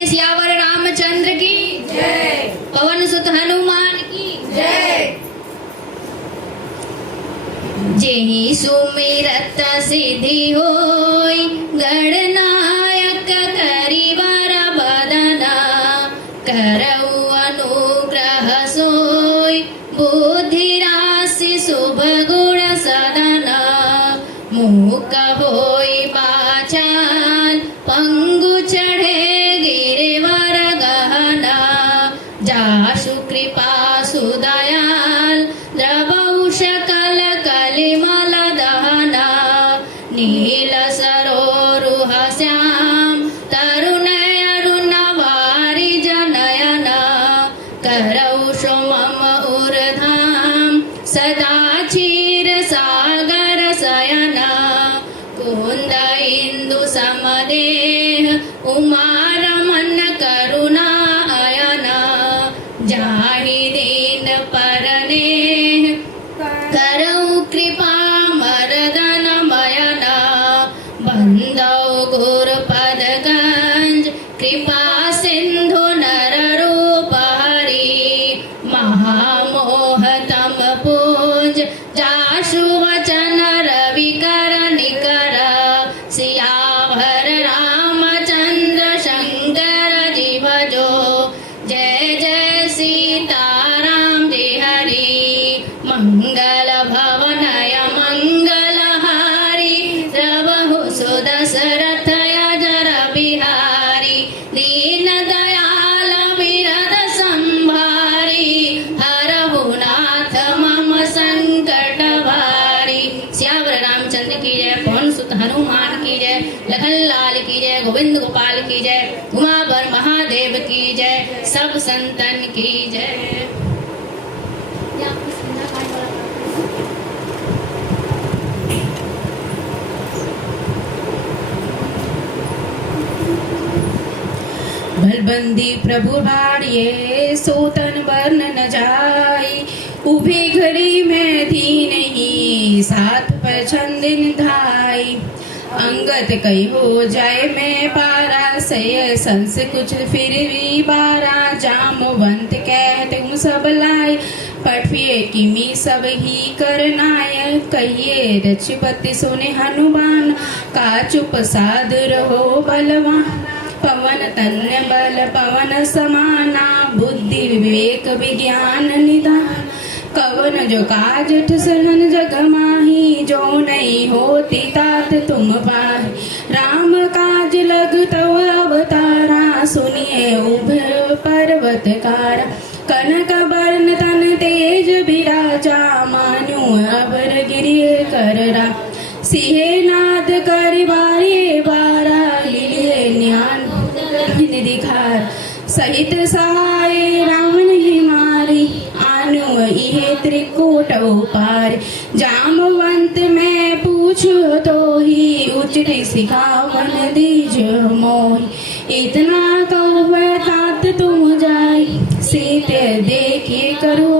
सियावर रामचंद्र की जय। पवन सुत हनुमान की जय। जेहि सुमिरत सिद्धि होय गणनायक करिवर बदना करऊ अनुग्रह सोय बुद्धि राशि शुभ गुण सदना मूक होय पाचाल पंगु चढ़े गिरिवर गहना जासु कृपा सुदयाल द्रवौ सकल कलिमल दहना नील सरोरुह श्याम तरुण अरुण वारि जनयना करौ सोमम उर्धाम सदा क्षीर सागर शयना कुंद इंदु समदेह उमा रमन करुणा अयना जाहि दीन परनेह करौ कृपा मरदन मयना बंदौ गुर पद गंज कृपा सिंधु नर रूप हरि महामोह तम पूज जासु वचन रवि कर निकर सियावर रामचंद्र शंकर जी भजो जय जय सीताराम जय हरि मंगल भवनय मंगल हारी द्रवहु सुदशरथ अजर बिहारी दीन दयाल विरद संभारी हरहु नाथ मम संकट भारी सियावर रामचंद्र की जय पवन सुत हनुमान की जय लखन लाल की जय गोविंद गोपाल की जय उमावर महादेव की जय सब संतन की जय। बलबंदी प्रभु बाड़िए सोतन वर्ण न जाई उभे घरी में थी नहीं साथ पर छंद निधाई अंगत कई हो जाए मैं पारा सय संस कुछ फिर भी बारा जामवंत कहते हूँ सब लाए पठिए किमी सब ही करनाय कहिए रचपति सुने हनुमान का चुप साध रहो बलवान पवन तन्य बल पवन समाना बुद्धि विवेक विज्ञान निदान कवन जो काज सहन जग माही जो नहीं होती तात तुम पाहि राम काज लग तव अवतारा सुनिए उभर पर्वत कारा कनक बरन तन तेज बिराजा मान्यो अबर गिरि कररा सिंहे नाद करि बारे बारा लीले न्यान दिखार सहित सहाय रावण ही मारी आनु इहे त्रिकूट पार जामवंत मैं पूछो तो ही उचित सिखावन दीज मोहि इतना कहो तात तुम जाय सीते देखिए करो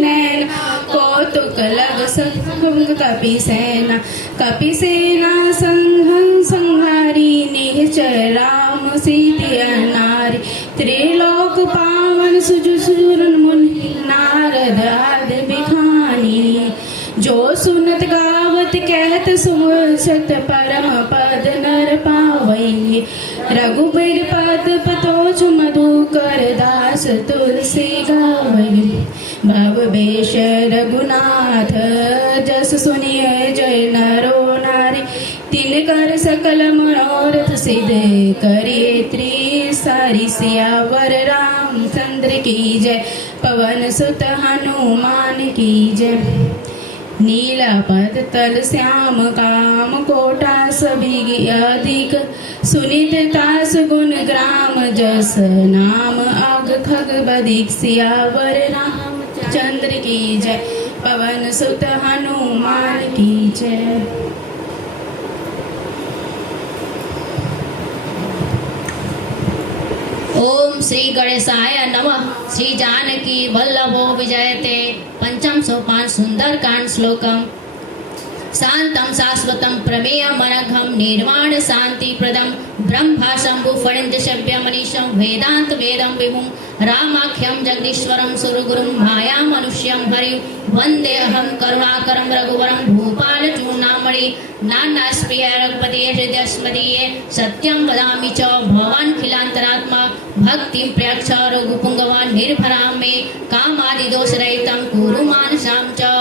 नैन कौतुक लग संग कपि सेना संघं संहारी निश्चय राम सीतिया नारी त्रिलोक पावन सुर मुनि नारद आदि बिखानी जो सुनत गावत कहत सुसत परम पद नर पावई रघुबीर पद पतोच मधुकर दास तुलसी गावई भव बेश रघुनाथ जस सुनिए जय नरो नारी तिन कर सकल मनोरथ सिद्ध करिए त्रिसारी सियावर रामचंद्र की जय पवन सुत हनुमान की जय नीला पद तल श्याम काम कोटा सभी अधिक सुनित तास गुण ग्राम जस नाम अग खग बदिक सियावर रामचंद्र की जय पवन सुत हनुमान की जय। ओम श्री गणेशाय नमः। श्री जानकी वल्लभो विजयते। पंचम सोपान सुंदर कांड श्लोकम शांतं शाश्वतं प्रमेयमनघं निर्वाण शांतिप्रदं ब्रह्मा शंभु फणिंद शव्यमनीशं वेदांत वेदं विभुं रामाख्यं जगदीश्वरं सुरगुरुं माया मनुष्यं हरिं वन्देऽहं करुणाकरं रघुवरं भूपालचूर्णामणि नानास्प्रिय रघुपते हृदयस्मदीये सत्यं वदामि च भवान् खिलान्तरात्मा भक्तिं प्रयच्छ रघुपुङ्गवान् निर्भरां मे कामादिदोषरहितं कुरु मानसां च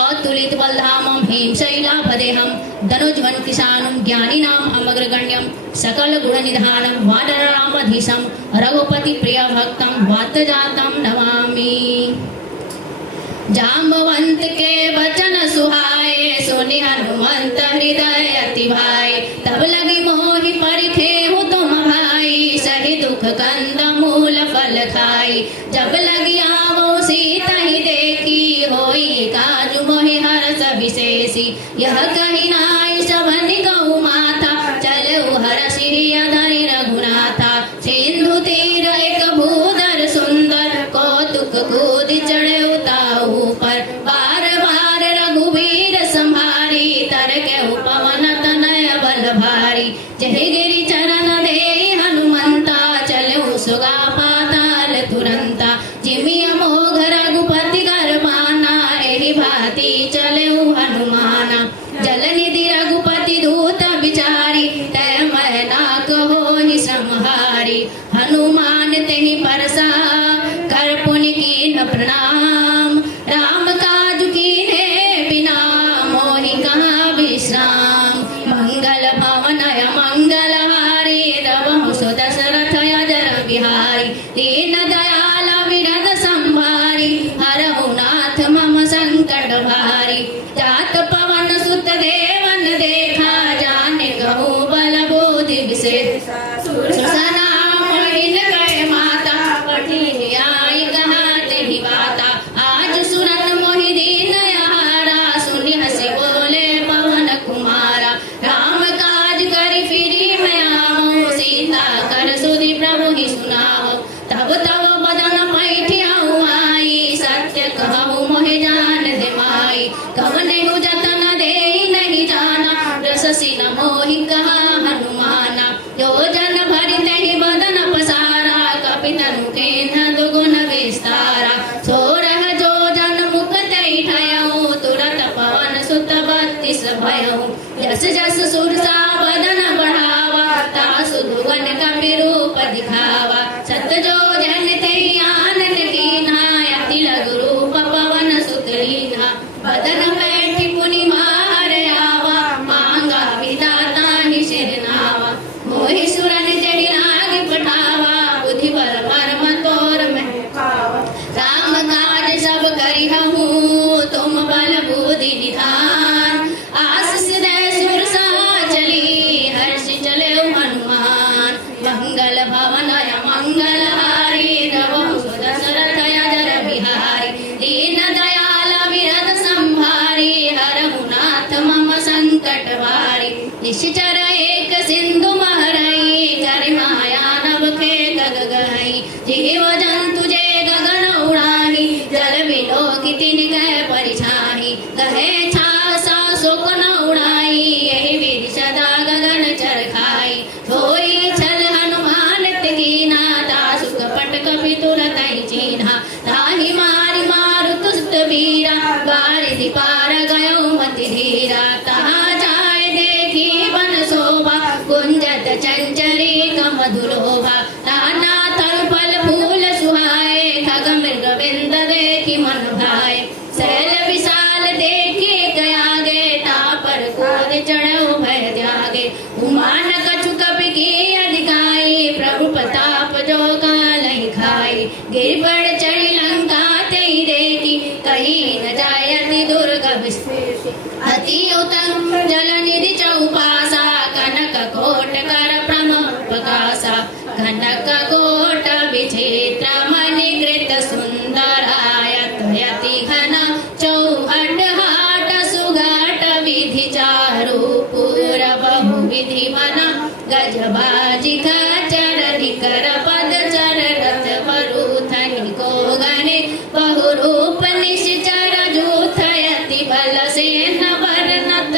अतुलित बलधामं हेमशैलाभदेहं धनुज्वन्तिशानं ज्ञानिनाम् अमग्रगण्यं सकल गुणनिधानं वानरामधीशं रघुपति प्रिय भक्तं वातजातं नमामि। जाम्बवंत के वचन सुहाए सुनि हनुमंत हृदय अति भाई तब लगी मोहि परिखे हो तुम भाई सही दुख कंद मूल फल खाई जब लगी आवो सीता ही देखी होई काजु मोहि हरस विशेषी यह कही नाई सबन गौ माता चले हरसि धरि रघुनाथा सिंधु तीर एक भूधर सुंदर कौतुक कूद चढ़े ऊपर बार बार रघुवीर संभारी तर के उपवन तनय बल भारी जय गिरि चरण दे हनुमंता चले सुगा पाताल तुरंता जिमिय मोघ रघुपति गर्भाना एहि भांति चले हनुमाना जल निधि रघुपति दूत बिचारी तय मैना कहो श्रमहारी हनुमान तेहि परसा कर पुनि कीन प्रणाम राम काज कीन्हे बिना मोहि कहाँ विश्राम मंगल भवनय मंगलहारी रवहु सो दशरथ अजर बिहारी दीन दयाल विरद संभारी हरहु नाथ मम संकट भारी जात पवन सुत देवन देखा जाने कहु बल बोधि विशेष सुसनाम हिन कहे माता पठिन आई कहा तेहि बाता आज सुरन मोहि दीन यहारा सुनि हसी बोले पवन कुमारा राम काज करि फिरी मैं आवो सीता कर सुधि प्रभु ही सुनाओ तब तब बदन पैठियाऊ आई सत्य कहूँ मोहि जान दे माई कवने हु जतन दे नहीं जाना रससी न मोहि कहा हनुमाना योजन भरि तेहि बदन पसारा कपि तनु केन दुगुन विस्तारा सोरह जोजन मुख तेहि ठयऊ तुरत पवन सुत बत्तीस भयऊ जस जस सुरसा बदन बढ़ावा तासु दुगन कपि रूप दिखावा सत जोजन तेहि आनन कीन्हा अति लघु रूप पवन सुत लीन्हा बदन बैठी पुनि मार आवा मांगा विधाता ही शिरनावा मोहि सुरन जहि राग पठावा बुद्धि बल परम तोर महकावा राम काज सब करिहु तुम बल बुद्धि निधान आशीष दे सुरसा चली हर्ष चले हनुमान मंगल भवनय मंगलहारी रवहु सो दशरथ अजर बिहारी दीन दयाल विरद संभारी हरहु नाथ मम संकट भारी निश्चर एक सिंधु महरई कर माया नभ के गग गई जीव जंतु जे गगन उड़ाही जल बिलो की तिन कह परिछाही कहे छासा शोक न उड़ाई यही विधि सदा गगन चरखाई सोई छल हनुमान कीना दासु कपट कपि तुरत चीन्हा ताहि मारि मारु तुस्त वीरा बारिधि पार गयो मति धीरा तहाँ जाय देखी वन शोभा कुंजत चंचरी कमधुलोभा नाना तल फल फूल सुहाए खग मृग बिंद देखी मन भाए शैल विशाल देखी गयागे तापर कूद चढ़ो भय त्यागे उमान कछु कपि की अधिकाई प्रभु प्रताप जो कालहि खाई गिर पर चढ़ी लंका तेहि देखी कहीं न जाय अति दुर्गम अति उत्तम जल निधि चौपासा कनक कोट कर प्रकाशा कनक कोट विचित्र मणिकृत सुंदरायत यति घन चौहट हाट सुघट विधि चारु पूर बहु विधि मन गजबाजी खचर निकर पद चर रथ वरुथनि को गने बहु रूप निश्चर जूथ यति बल सेन वर नत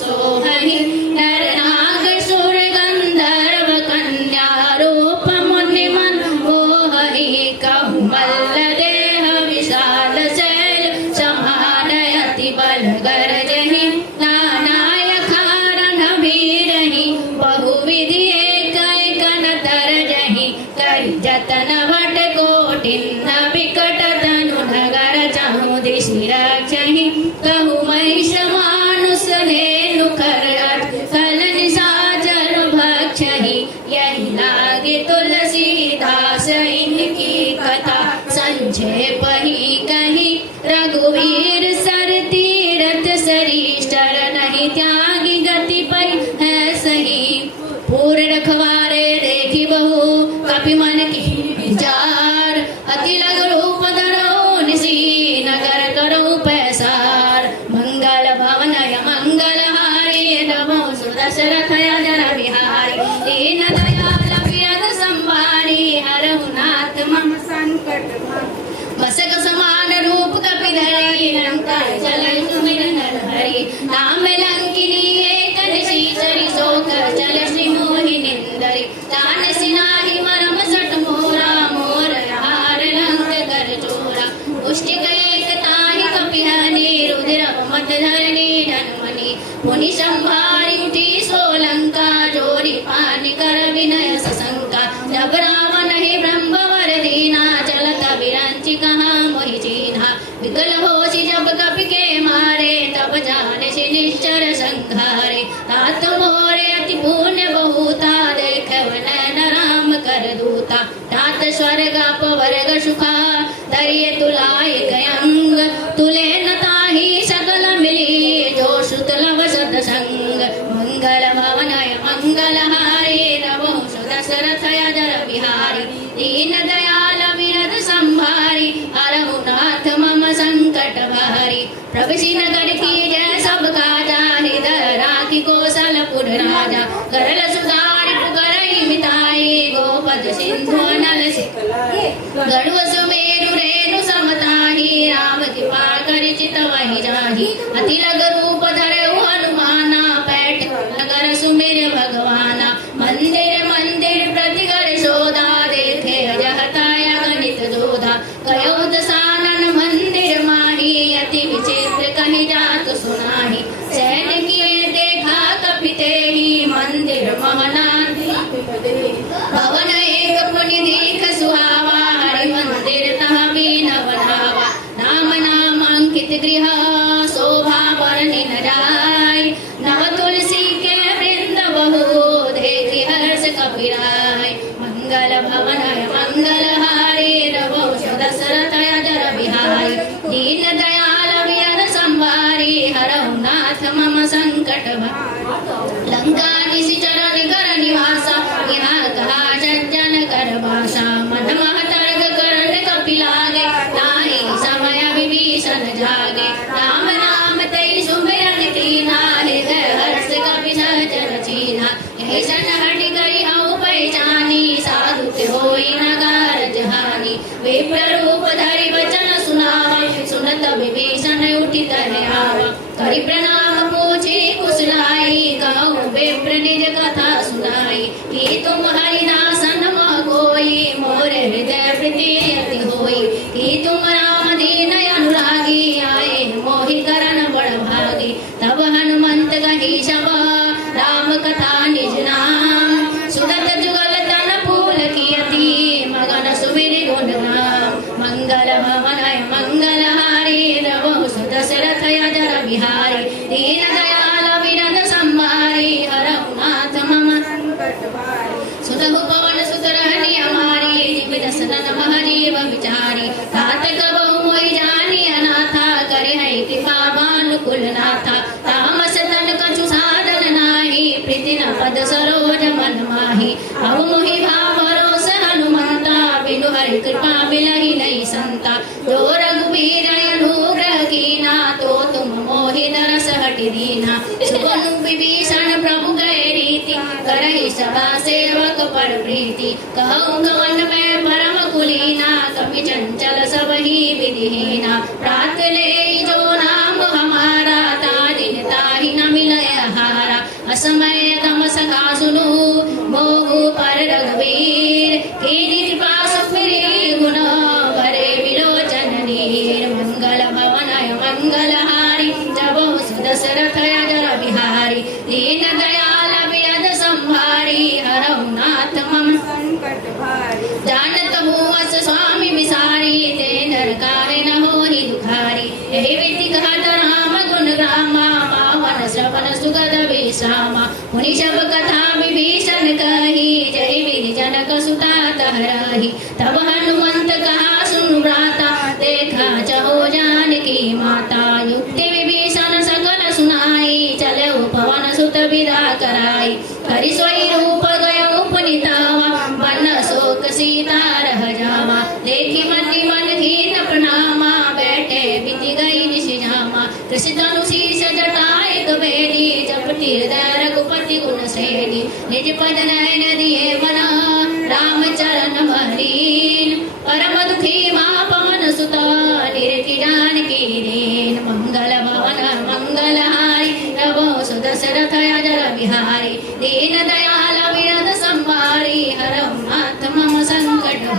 सोहहि नर नाग सुर गंधर्व कन्या रूप मुनि मन मोहहि कहु मल्ल देह विशाल शैल समान अति बल गरजहि नानायखा रण भीरहि बहुविधि एक एक न तरजहि करि जतन भट कोटिन विकट तनु नगर चाहु दिशि रक्षहि कहु महिष मानुष धेनु कर कल निशाचर भक्षहि यही लागे तुलसीदास इनकी कथा संक्षेप ही कही रघुवीर सर तीरथ सरीश्वर नहीं त्यागी गति पर है सही पूर रखवारे देखी बहु कपि मन की विचार अति लग रूप धरो निसी नगर करो पैसार मंगल भवन मंगल हारी नमो सुदशरथ जन बिहारी दीन दयाल विरद संभारी हरहु नाथ मम संकट मसक समान रूप कपिधरी लंका जल सुमिर नर हरि नाम लंकिनी एक निशीचरी शोक चल श्री मोहि निंदरी तान सिनाहि मरम सट मोरा मोर हार लंक कर चोरा पुष्टि एक ताहि कपिहनि रुद्र मत धरणी धनमणि मुनि संभारी उठी सोलंका जोरी पानी कर विनय सशंका जब रावण ही ब्रह्म वर दीना चलत विरंचि कहाँ मोहि चीन्हा विकल होशी जब कपि के मारे तब जाने से निश्चर संघारे तात मोरे अति पुण्य बहुता देखवन राम कर दूता तात स्वर्ग अपवर्ग सुखा दरिये तुलाय गयंग तुले न ताहि सकल मिली जो श्रुत लव सत संग मंगल भवनय मंगल हारे नमो सुदशरथ जर बिहारी दीन दयाल विरद संभारी हरहु नाथ मम संकट भारी प्रभु नगर की जय सब काजा हृदय राखी कौशलपुर राजा करल सुधारि पुगरहि मिताई गोपद सिंधु नल सिकलाए गढ़ सुमेरु रेणु समताहि राम कृपा करि चितवहि जाहि अति लग रूप धरहु हनुमाना पैठ नगर सुमिर भगवाना मंदिर मंदिर प्रति घर शोधा देखे जहताय गणित जोधा कयो दसानन मंदिर माही अति विचित्र कहि जात सुनाहि सैन किए देखा कपिते ही मंदिर महनाधि भवन एक पुण्य दीख सुहावा हरि मंदिर तह बीन बनावा नाम नाम अंकित गृह शोभा वर्णि न जाय नव तुलसी के वृंद बहु देखि हर्ष कपिराय मंगल भवन मंगल हारे नमो सुदशरथ जर बिहारी दीन दयाल विरद संभारी हरहु नाथ मम संकट लंका निशिचरण कर निवासा यहाँ कहा सज्जन कर भाषा मन महतर्क करण कपिलागे ताहि समय विभीषण जागे राम नाम तै सुमिरन कीना हृदय हर्ष कपि सहचर चीना यही सन हटि करि हऊ पहचानी साधु ते होई नगार जहानी विप्र रूप धरि वचन सुनावा सुनत विभीषण उठि तहि आवा करि प्रणाम पूछे कुशलाई कहूँ विप्र निज कथा सुनाई कि तुम हरिदासन मह कोई मोर हृदय प्रीति अति होई कि तुम राम दीन अनुरागी आए मोहि करन बड़ भागी तब हनुमंत कहि सब राम कथा निज नाम सुनत जुगल तन फूल कियति मगन सुमिर गुण नाम मंगल भवन मंगल हारी नमो सुदशरथ जर बिहारी दीन दयाल विरद संभारी हरहु नाथ मम सुतहु पवन सुत रहनि हमारी जिमित सनन महजीव विचारी तात कबहु मोहि जानी अनाथा करि है कृपा बानुकुल नाथा तामस तन कछु साधन नाही प्रीति न पद सरोज मन माही अब मोहि भाव भरोस हनुमंता बिनु हरि कृपा मिलहि नहीं संता जो रघुबीर अनुग्रह कीना तो तुम मोहि दरस हटि दीना सुबनु विभीषण प्रभु गए रीति करहि सभा सेवक पर प्रीति कहूँ गवन में परम कुलीना कपि चंचल सब ही विधिहीना प्रात ले जो नाम हमारा ताजिन ताहि न मिलय असमय तम सखा सुनु मोहु पर रघुवीर कीनि कृपा सुखरी गुण भरे विलोचन नीर मंगल भवनाय मंगलहारी जबो सुदशरथ अजर बिहारी दीन दयाल बिरद संभारी हरहु नाथ मम संकट भारी जानत हुअस स्वामी विसारी ते नर काहे न होहि दुखारी एहि विधि कहत राम गुण ग्रामा पावन श्रवण सुगद विश्रामा मुनि सब कथा विभीषण कही जय विधि जनक सुता तहरहि तब हनुमंत कहा सुन भ्राता देखा चहो जानकी माता युक्ति विभीषण सकल सुनाई चले पवन सुत विदा कराई हरि सोई रूप गयो पुनितावा बन शोक सीता रह जावा देखी मनि मन कीन प्रणामा बैठे बीती गई निशि जामा कृषि तनु शीश जटाए कबेरी जपति हृदय रघुपति गुण श्रेणी निज पद नयन दिए बना राम चरण महीन परम दुखी माँ पवन सुता निरखी जानकी दीन मंगल भवन मंगलहारी प्रभो सुदशरथ अजर बिहारी दीन दयाल विरद संभारी हरहु नाथ मम संकट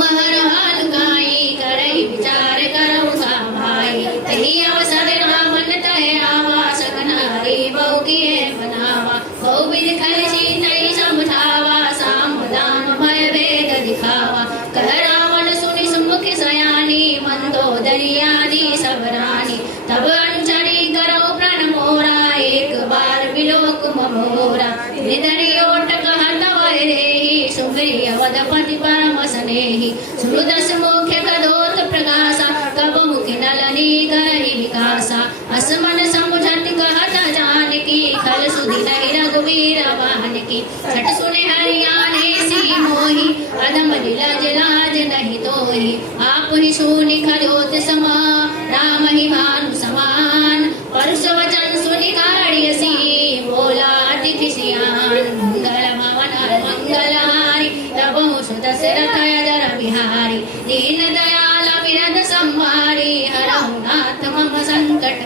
महर हाल गाई करई विचार करऊ समाई तही अवसर रामन तय आवा सगनारी बहु किए बनावा बहु विध खलसी तई समझावा सामदान भय वेद दिखावा कह रावण सुनि सुमुख सयानी मंदोदरी आदि सब रानी तब अनुचरी करो प्रण मोरा एक बार विलोक मोरा निधरी ओट कहत वै रेहि सुग्री अवधपति परम स्नेहि सुरदस मुख्य कदोत प्रकाशा कब मुख नलनी करहि विकासा असमन समुझत कहत जानकी खल सुधि नहीं रघुवीर वाहनकी छट सुने हरियाणे सी मोहि अधम दिलज लाज नहीं तोहि आप ही सुनि खजोत समा राम ही भानु समान परस वचन सुनि काढ़ियसी बोला अतिथि सियान मंगल भवन मंगलहारी तबो सुदशरथ अजर बिहारी दीन दयाल विरद संभारी हरहु नाथ मम संकट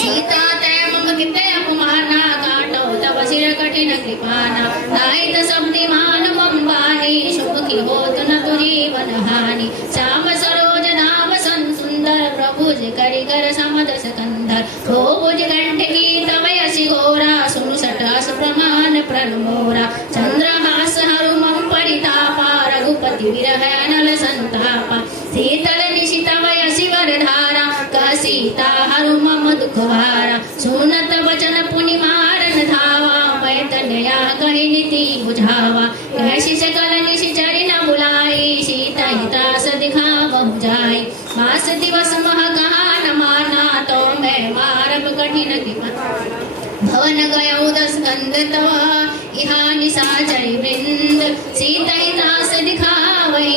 सीता ते मम किते अपमाना काटो तब सिर कठिन कृपाना नाहित शब्दिमान मम बानी शुभ की होत न तु जीवन हानि श्याम सरोज नाम सन सुंदर प्रभुज करिकर समद सकंदर हो भुज कंठ की तव यशि घोरा सुनु सटास प्रमाण प्रण मोरा चंद्रहास हरु मम परितापा रघुपति विरह अनल संतापा शीतल निशि तव यशि वरधारा कह सीता हरु मम दुख भारा सुनत वचन पुनि मारन धावा मैं तनया कहि नीति बुझावा कैसी सकल निशि चरि न बुलाई सीता ही त्रास दिखावहु जाई मास दिवस मह कहा न माना तो मैं मारब कठिन भवन गयो दस कंद तव इहा निशाचरि वृंद सीता ही त्रास दिखावही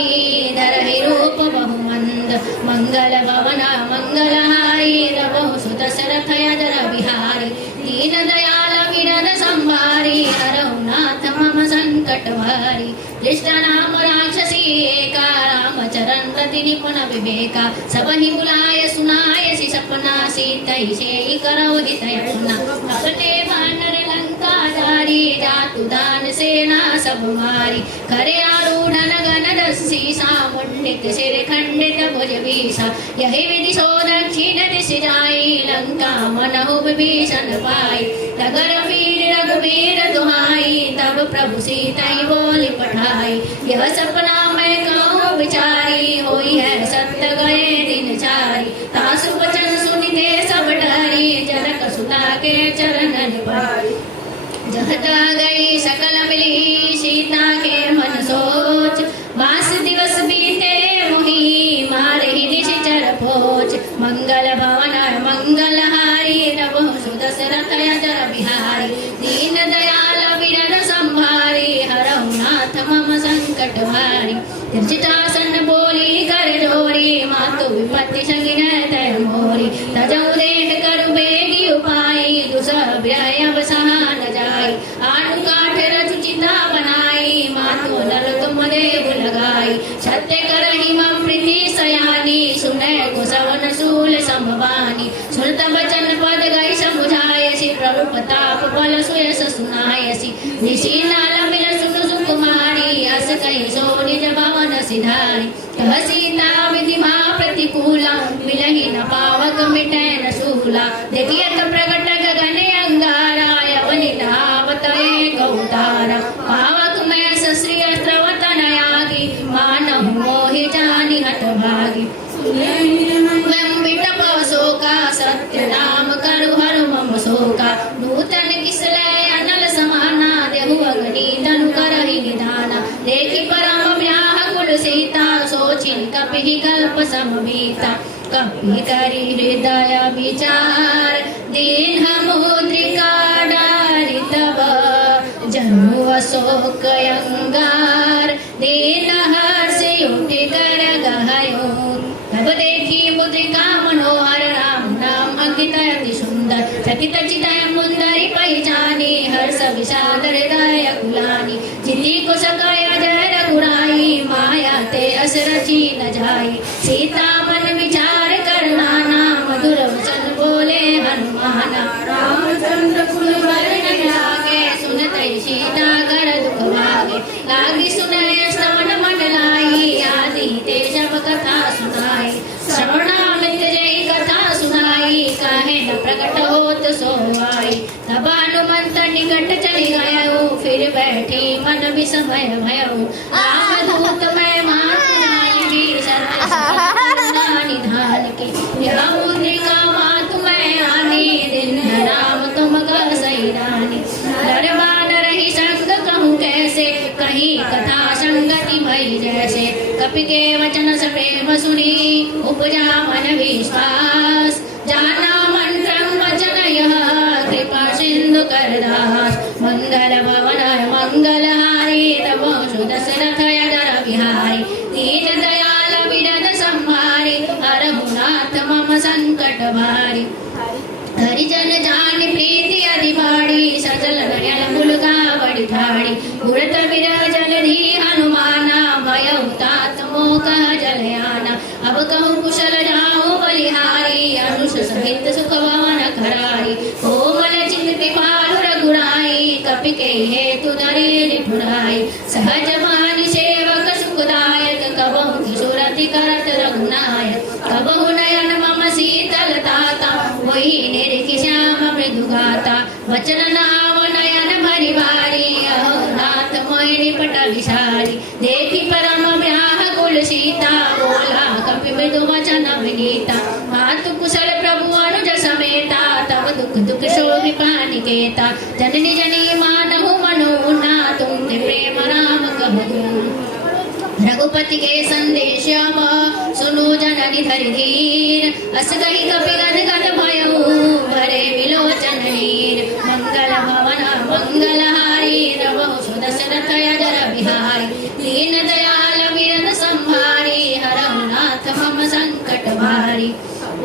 धरहि रूप बहु मंद मंगल भवन मंगलहारी रघु सुत शरथ अजर बिहारी दीन दयाल विरद संभारी हरहु नाथ मम संकट भारी दृष्ट नाम राक्षसी एका रामचरण प्रति निपुण विवेका सब ही बुलाय सुनाय सि सपना सीता ही से करौ हित यमुना अपने वानर लंका धारी जातु दान सेना सब मारी करे आरूढ़ नगन दस्सीसा मुंडित सिर खंडित भुज बीसा यही विधि सो दक्षिण दिश जाई लंका मनहु विभीषण पाई नगर वीर रघुवीर दुहाई तब प्रभु सीता ही बोली पठाई यह सपना मैं कहूँ विचारी होई है सत्य गए दिन चारी तासु वचन सुनि दे सब डरी जनक सुता के चरणन पाई जहता गई सकल मिली सीता के मन सोच मास दिवस बीते मोही मारहि निश्चर पोच मंगल भवन मंगलहारी रघु सुदशरथ अजर बिहारी दीन दयाल विरद संभारी हरहु नाथ मम संकट भारी निर्जितासन बोली कर जोरी मातु विपत्ति संगिन तय मोरी तजऊ देह करु बेगी उपाई दुसह व्यय अवसहा न जाई आनु काठ रचु चिता बनाई मातु नर तुम देव लगाई सत्य करहि मम प्रीति सयानी सुनय को सवन सूल समवानी सुनत बचन पद गई समुझाय सि प्रताप बल सुयस सुनायसी निशी नाल मिल सुनु सुकुमारी अस कहि सो निज भवन सिधारी कह सीता विधि मा प्रतिकूला मिलहि न पावक मिटै न सूला देखियत प्रगट गगन अंगारा यवनि धावत एक उतारा पावक में सश्री अस्त्रवत नयागी मानव मोहि जानि हत भागी स्वयं विटप शोका सत्य नाम करु हर मम शोका नूतन किसलय अनल समाना देहु अग्नि तनु करहि निधाना देखि परम व्याकुल सीता सोचिन कपि कल्प समवीता कपि करि हृदय विचार दीन मुद्रिका डारि तब जनु अशोक अंगार दीन हर्ष उठि कर गहयो तब देखी मुद्रिका मनोहर राम नाम अंकित अति सुंदर चकित चितय मुंदरी पहचानी हर्ष विषाद हृदय कुलानी जिति कुश कय जय रघुराई माया ते अस रची न जाई सीता मन विचार कर नाना मधुर वचन बोले हनुमाना रामचंद्र कुल वर्ण लागे सुनत सीता कर दुख भागे लागी सुनय श्रवण मन लाई आदि ते जब कथा सुनाई श्रवणामित जय कथा सुनाई काहे न प्रकट होत सो आई तब हनुमंत निकट चली गयो फिर बैठी मन विस्मय भयो राम दूत मैं मातुलानी सत्य निधान की यह मुद्रिका मातु मैं आनी दिन राम तुम का सही रानी दरबार रही संग कहूँ कैसे कहीं कथा संगति भई जैसे कपि के वचन से प्रेम सुनी उपजा मन विश्वास जाना मंत्रम वचन यह कृपा सिंधु कर दास मंगल भवन मंगलहारी तब सुदशरथ यदर बिहारी दीन दयाल विरद संहारी हरहुनाथ मम संकट भारी हरिजन जान प्रीति अधिबाड़ी सजल नयन मुलगा बड़ी ठाड़ी उड़त विराजल धी हनुमाना भय तात मोह जलयाना अब कहूँ कुशल जाऊँ बलिहारी अनुष सहित सुख भवन करारी कोमल चित कृपालु रघुराई कपि के हेतु धरी निठुराई सहज मान सेवक सुखदायक कबहु किशोरति करत रघुनायक कबहु नयन मम शीतल ताता वही निरखि श्याम मृदु गाता वचन नाम नयन भरि भारी अहो नाथ मोहि निपट विशारी देखि परम व्याकुल सीता बोला कपि मृदु वचन विनीता मातु कुशल प्रभु अनुज समेता तब दुख दुख शोभि पानिकेता जननी जनी मानहु मनोना तुम प्रेम राम कहु रघुपति के संदेश सुनो जननी धरि धीर अस कहि कपि गद गद भयो भरे विलोचन नीर मंगल भवन मंगलहारी रवहु सुदशरथ यदर बिहारी दीन दयाल विरद संहारी हरहु नाथ मम संकट भारी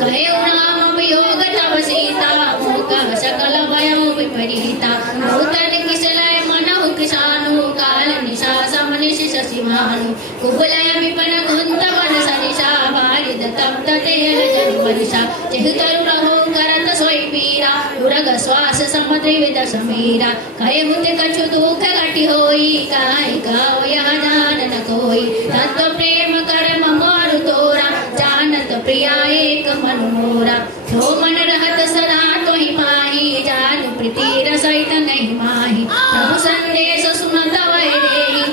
कहे राम योग तव सीता मोह सकल भयो विपरीता नूतन किसलय मनहु किसानु काल निशा समनिशि शशिमानु कुबलय विपन कुंत वन सरिषा बारिद तप्त तेल जन वर्षा चिह तरु रहो करत सोई पीरा दुरग श्वास समुद्रिविद समीरा कहे मुत कछु दुख घटि होई काहि गाओ यह जान न कोई तत्व प्रेम कर ममोरु तोरा जानत प्रिया एक मन मोरा जो मन रहत सदा तोहि पाहि जान प्रीति रसहित नहीं माहि प्रभु संदेश सुनत वै देहि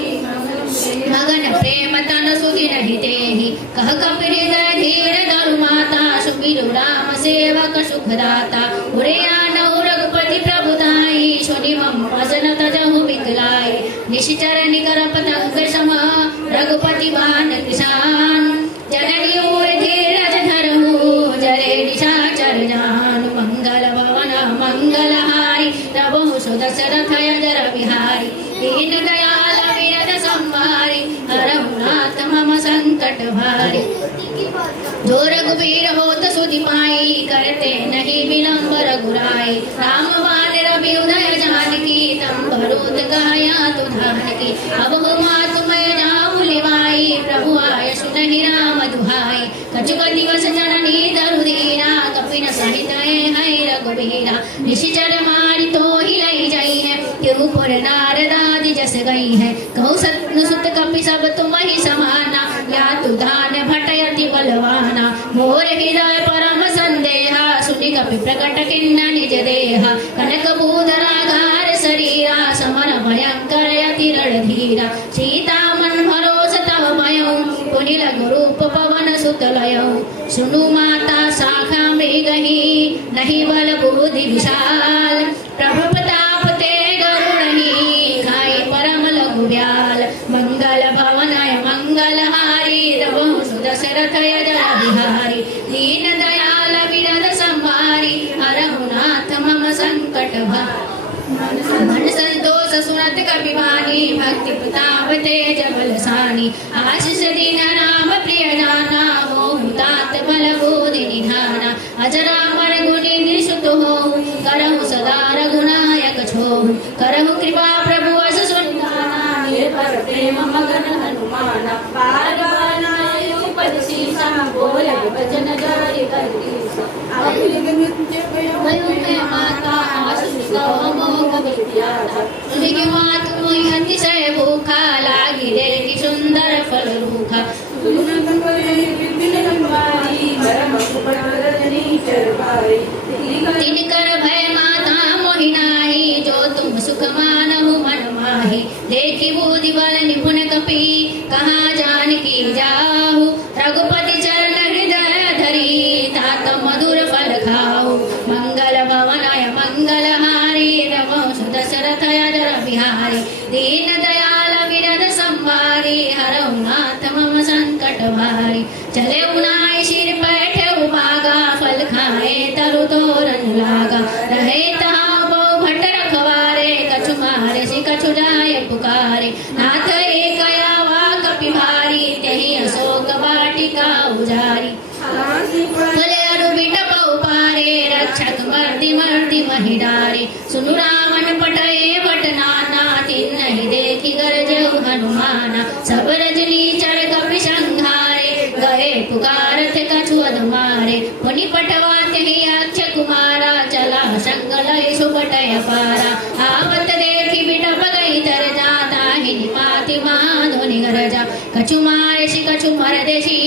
मगन प्रेम तन सुधि नहीं देहि कह कपि हृदय धीर धरु माता सुमिरु राम सेवक सुखदाता उरे आनहु रघुपति प्रभु दाई सुनि मम वचन तजहु बिकलाई निशिचर निकर पतंग सम रघुपति बाण किसान जननी ओर धीरज धरहु जरे निशाचर जान मंगल भवन मंगलहारी रवहु सुदशरथ यदर बिहारी दीन दयाल विरद संहारी हरहु नाथ मम संकट भारी जो रघुवीर होत सुधि पाई करते नहीं विलंब रघुराई राम बाण रवि उदय जानकी तम भरोत गाया तुधान की अब मातु मैं जाऊँ लिवाई प्रभु आय सुनहि राम दुहाई कछुक दिवस जननी दरु दीना कपिन सहित है रघुवीरा निशिचर मान मोर हृदय परम संदेहा सुनि कपि प्रकट किन्न निज देहा कनक भूधरागार शरीरा समर भयंकर यति रणधीरा सीता मन भरोस तव भयउ पुनि लघु रूप पवन सुत लयउ सुनु माता शाखा मृगही नहीं बल बुद्धि विशाल प्रभु प्रताप ते गरुड़ही खाई परम लघु व्याल मंगल भवनय मंगल हारी रवो सुदशरथ यजर बिहारी दीन दयाल विरद संहारी हरहु नाथ मम संकट मन संतोष सुनत कपिवानी भक्ति प्रताप तेज बलसानी आशीष दीन नाम प्रिय जाना हो तात बल बोधि निधाना अजरामर गुणी निसुत हो करहु सदा रघुनायक छो करहु कृपा प्रभु अस सुनताना निर्भर प्रेम मगन हनुमाना पारगाना उपद सीसा बोले वचन जारि कर दीसा वयु में माता आशीष मोह विद्याता सुनिके मात मोहि अतिशय भूखा लागी रे की सुंदर फल रूखा तिनकर भय माता मोहि नाहि जो तुम सुख मानहु मन माहि देखि बुद्धि बल निपुण कपि कहाँ जानकी जाहु रघुपति चरण हृदय धरी तात मधुर फल खाहु मंगल भवनय मंगल हारी रघु सुदशरथ यजर बिहारी दीन दयाल विरद संवारी हरहु नाथ मम संकट भारी चले उनाई सिर बैठे उबागा फल खाए तरु तोरन लागा रहे तहाँ बहु भट्ट रखवारे कछु मारे से कछु जाय पुकारे नाथ एक आवा कपि भारी तेहि अशोक वाटिका उजारी फले अरु बिटप उपारे रक्षक मर्दि मर्दि महि डारे सुनु रावण पटए बट नाना तिन्हि देखि गरजउ हनुमाना सब रजनी चढ़ कपि संघारे गए पुकारत कछु अधमारे पुनि पटवा तेहि अक्ष कुमारा चला संग लय सुबटय पारा आवत देखि बिटप गई तर जाता हिनि पाति माधुनि गरजा कछु मारे सि कछु मर देसी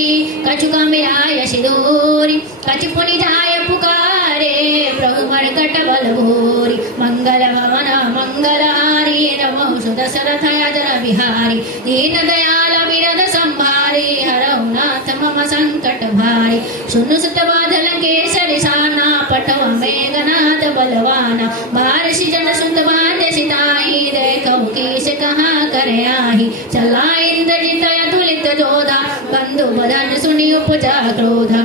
कछु कमिराय सिदूरी कछु पुनि जाय पुकारे प्रभु मरकट बल भूरी मंगल भवन मंगल हारी रमहु सुदशरथ यजर बिहारी दीन दयाल विरद संभारी हरहु नाथ मम संकट भारी सुनु सुत बादल केसरी साना पठव मेघनाथ बलवाना बारिश जन सुत बांध सिताही देखहु केश कहाँ कर आही चला इंद्रजित अतुलित जोधा बंधु बदन सुनि उपजा क्रोधा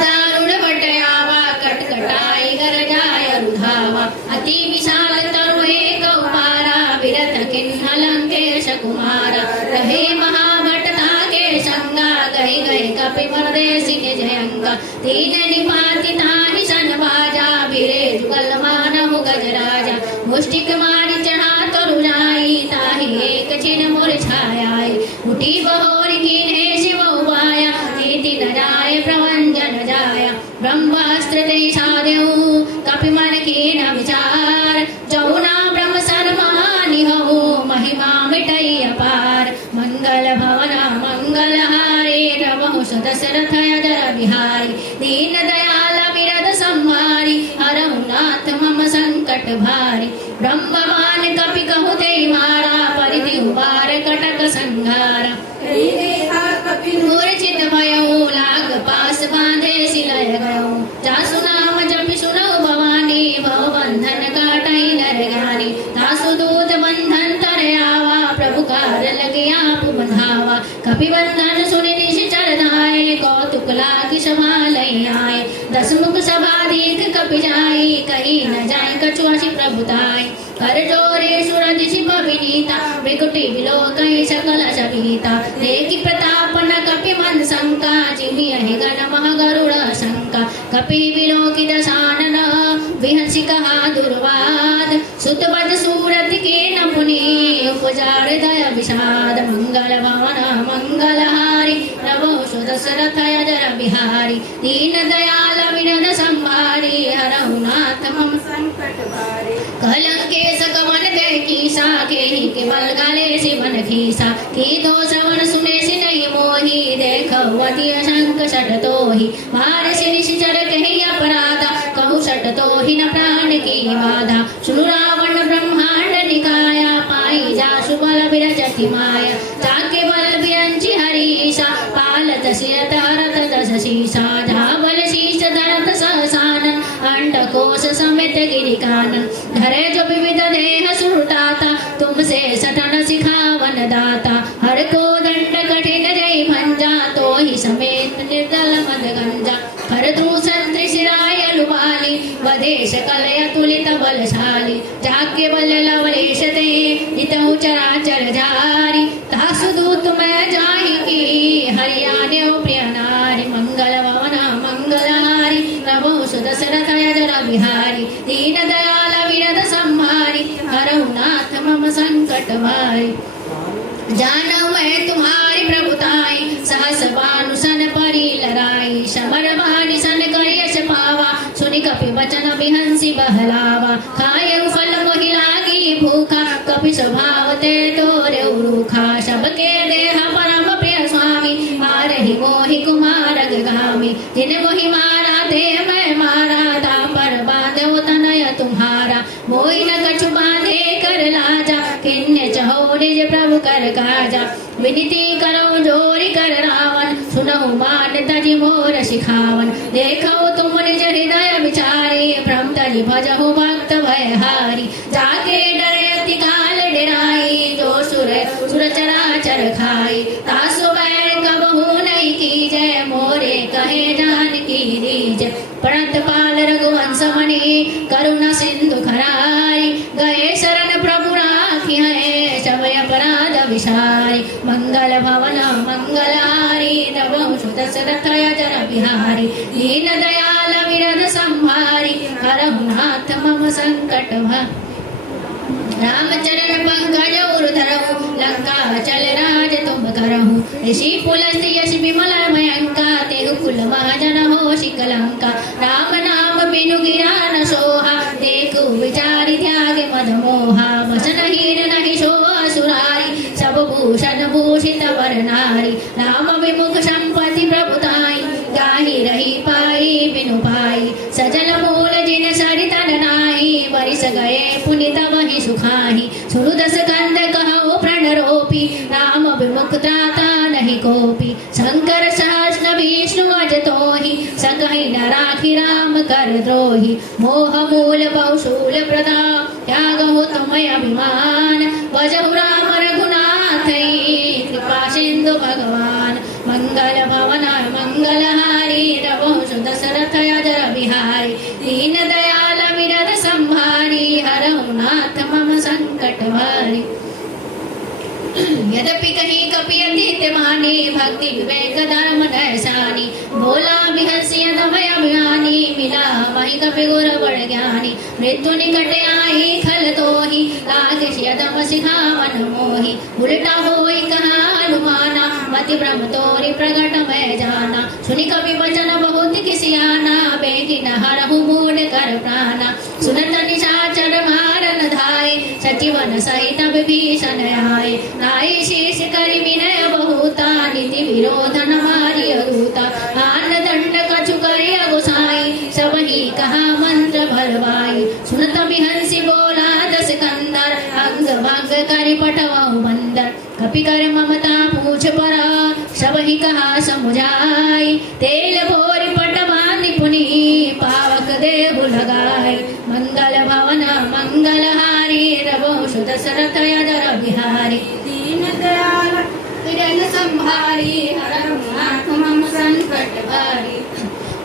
दारुण बटयावा कटकटाई गरजाय रुधावा अति विशाल तरु एक उपारा विरत किन्ह लंकेश कुमारा रहे महाभट ताके संगा गई गई कपि परदेसी निज अंगा तीन निपाति ताहि सन बाजा बिरे जुगल मानहु गजराजा मुष्टिक मारि चढ़ा तरु जाई ताहि एक छिन मुरझायाई उठी बहोरी कीन्हे शिव उबाया नीति न जाय प्रवंजन जाया ब्रह्मास्त्र ते साध्यउ कपि मन कीन विचार जौना ब्रह्म सर्वहानि हऊ महिमा मिटई अपार मंगल भवन मंगल हारे रवहु सुदशरथ यजर बिहारी दीन दयाल विरद संहारी हरहु नाथ मम संकट भारी ब्रह्मवान कपि कहु ते मारा परिधि उबार कटक संहारा मूर्छित भयउ लाग पास बांधे सिलय गयउ जासु नाम जपि सुनउ भवानी भव बंधन काटई नर ज्ञानी तासु दूत बंधन तर आवा प्रभु कार लगे आप बंधावा कपि बंधन सुनि निश्चर धाये कौतुक लागी संभालई आए दस मुख सभा देख कपि जाई कहीं न जाए कछु हसि प्रभुताई कर जोरे सुरज शिव विनीता विकुटी विलोकई सकल सभीता देखि प्रताप न कपि मन शंका जिमि अहि गण मह गरुड़ शंका कपि विलोकि दशानन विहंसि कहा दुर्वाद सुत बद सूरत के न पुनि उपजार दय विषाद मंगल भवन मंगल हारी रवो सुदशरथ यजर बिहारी दीन दयाल विरद संभारी हरहु नाथ मम संकट भारी कलंकेश कवन देखी सा के ही केवल गाले सिवन खीसा की दो श्रवण सुने से नहीं मोर मोही देखवती शंक शटतो ही मारसी निशिचर कही अपराधा कहु शटतो ही न प्राण की बाधा सुनु रावण ब्रह्मांड निकाया पाई जासु बल विरजति माया जाके बल विरंचि हरीशा पालत सियत हरत दस शीशा धावल शीश धरत सहसानन अंडकोश समेत गिरिकानन धरे जो विविध देह सुरताता तुमसे सटन सिखावन दाता हर को दंड कठिन जय भंजा तो ही समेत निर्दल मद गंजा हर दूषण त्रिशिराय लुबाली वदेश कलय तुलित बलशाली जाके बल लवलेश ते नितहु चराचर जारी तासु दूत मैं जाहि की हरियाणे प्रिय नारी मंगल भवना मंगलहारी प्रभु सुदशरथ यजर बिहारी दीन दयाल विरद संहारी हरहु नाथ मम संकट भारी जानौ मैं तुम्हारी प्रभुताई सहस भानु सन परी लराई समर भानी सन करियस पावा सुनि कपि वचन बिहंसी बहलावा खाय फल मोहि लागी भूखा कपि स्वभाव ते तोरे रूखा सबके देह परम प्रिय स्वामी मारहि मोहि कुमार गामी जिन मोहि मारा दे मैं मारा ता पर बांधो तनय तुम्हारा मोहि न कछु बांधे कर लाजा किन्ने चहो निज प्रभु कर काजा विनती करो जोरी कर रावण सुनहु मान तजि मोर सिखावन देखो तुम निज हृदय विचारी ब्रह्म तजि भजहु भक्त भयहारी जाके डरे अति काल डराई जो सुर चराचर खाई तासु बैर कबहु नहीं कीजय मोरे कहे जान की दीजय प्रणत पाल रघुवंश मणि करुणा सिंधु खरारी गए शरण प्रभु राखी है सब अपराध विसारी मंगल भवन मंगलहारी नभो सुत दशरथ यजर बिहारी दीन दयाल विरद संहारी हरहु नाथ मम संकट भारी रामचरण पंकज उर्धरहु लंका चल राज तुम करहु ऋषि पुलस्त्य यश विमल भयंका तेहु कुल महाजन हो शिकलंका राम नाम बिनु गिरा न सोहा देखु विचारि त्याग मद मोहा वसन हीन नहीं सो असुरारी सब भूषण भूषित वर नारी राम विमुख संपत्ति प्रभुताई गाहि रही पाई बिनु पाई सजल मूल जिन सरितन नाही वरिस गए पुनित वही सुखाही सुनु दस कंद कहो प्रण रोपी राम विमुख त्राता नहीं कोपी शंकर सहस्र विष्णु अज तोहि सकहि न राखी राम कर द्रोही मोह मूल बहुशूल प्रताप त्यागहु तुम अभिमान वजहु राम रघुनाथ कृपा सिंधु भगवान मंगल भवन मंगलहारी रघु सुदशरथ यजर बिहारी दीन दयाल विरद संहारी हरहु नाथ मम संकट भारी यद्यपि कहीं कपि अतीत मानी भक्ति विवेक धर्म दर्शानी भोला बिहसी यदमय अभिमानी मिला वही कपि गुर बड़ ज्ञानी मृत्यु निकट आई खल तोहि लागे यदम सिखावन मोहि उल्टा होई कहा हनुमाना मति ब्रह्म तोरि प्रगट मैं जाना सुनि कपि वचन बहुत किसियाना बेगी न हरहु मूढ़ कर प्राणा सुनत निशाचर मारन धाय सचिवन सहित विभीषण आए नाई शीश करि विनय बहुता नीति विरोध न मारी अरूता आन दंड कछु करि अगुसाई सब ही कहा मंत्र भरवाई सुनत बिहंसी बोला दस कंदर अंग भंग करि पटवाऊ बंदर कपि कर ममता पूछ परा सब ही कहा समुझाई तेल भोरी पट बांधि पुनि पावक देहु लगाई मंगल भवन मंगलहारी रघु सुदशरथ यजर बिहारी दीन दयाल विरद संहारी हरहु नाथ मम संकट भारी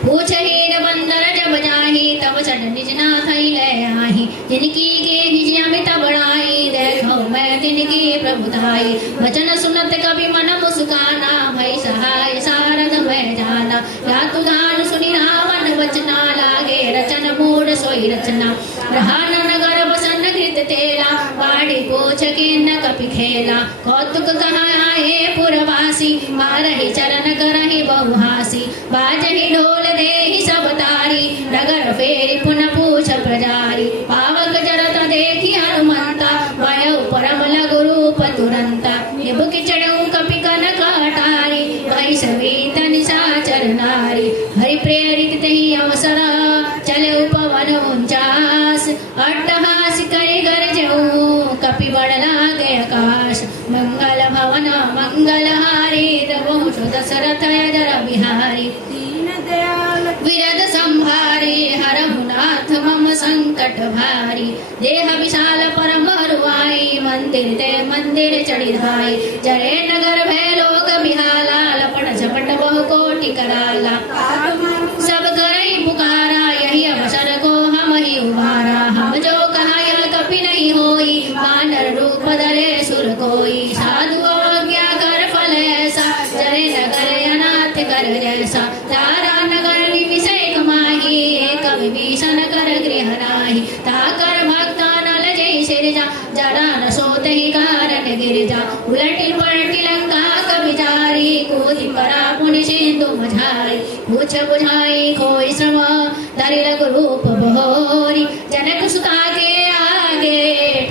पूछ हीर बंदर जब जाहि तब चढ़ निज नाथ ले आहि जिनकी गे अमित बड़ाई देखो मैं तिनकी प्रभुताई वचन सुनत कभी मन मुस्काना भई सहाय सारद मैं जाना या तु दान सुनि रावण वचना लागे रचन मूढ़ सोई रचना रहान नगर बसन कृत तेरा बाड़ी पोछ किन्न कपि खेला कौतुक कहा आए पुरवासी मारहि चरण करहि बहुहासी बाजहि ढोल देहि सब तारी नगर फेरि पुन पूछ प्रजारी पावक जरत देखि हनुमंता वयउ परम लघु रूप तुरंता निबुक चढ़ऊ कपि कनक हटारी हरि प्रेरित तही अवसर चले पवन उंचास अट्टहास करे गरजऊ कपि बढ़ला गए आकाश मंगल भवन मंगल हारी रघु दशरथ अजर बिहारी दीन दयाल विरद संभारी हरहु नाथ मम संकट भारी देह विशाल परम हरुआई मंदिर ते मंदिर चढ़ी धाई जय नगर भय लोक बिहाला लपट झपट बहु कोटि कराला सब करई पुकारा यही अवसर को हम ही उबारा हम जो कहा यह कपि नहीं होई वानर रूप धरे सुर कोई साधु अवज्ञा कर फल ऐसा जय नगर अनाथ कर जैसा तारा नगर निविषय कमाही एक विभीषण कर गृह नाही ताकर भक्ता नल जय सिरजा जरा न सोते ही कारण गिरजा उलटी पलटी लंका कविचारी कूदि परा पुनि सिंधु मझारी पूछ बुझाई खोई श्रम धरि लघु रूप बहोरी जनक सुता के आगे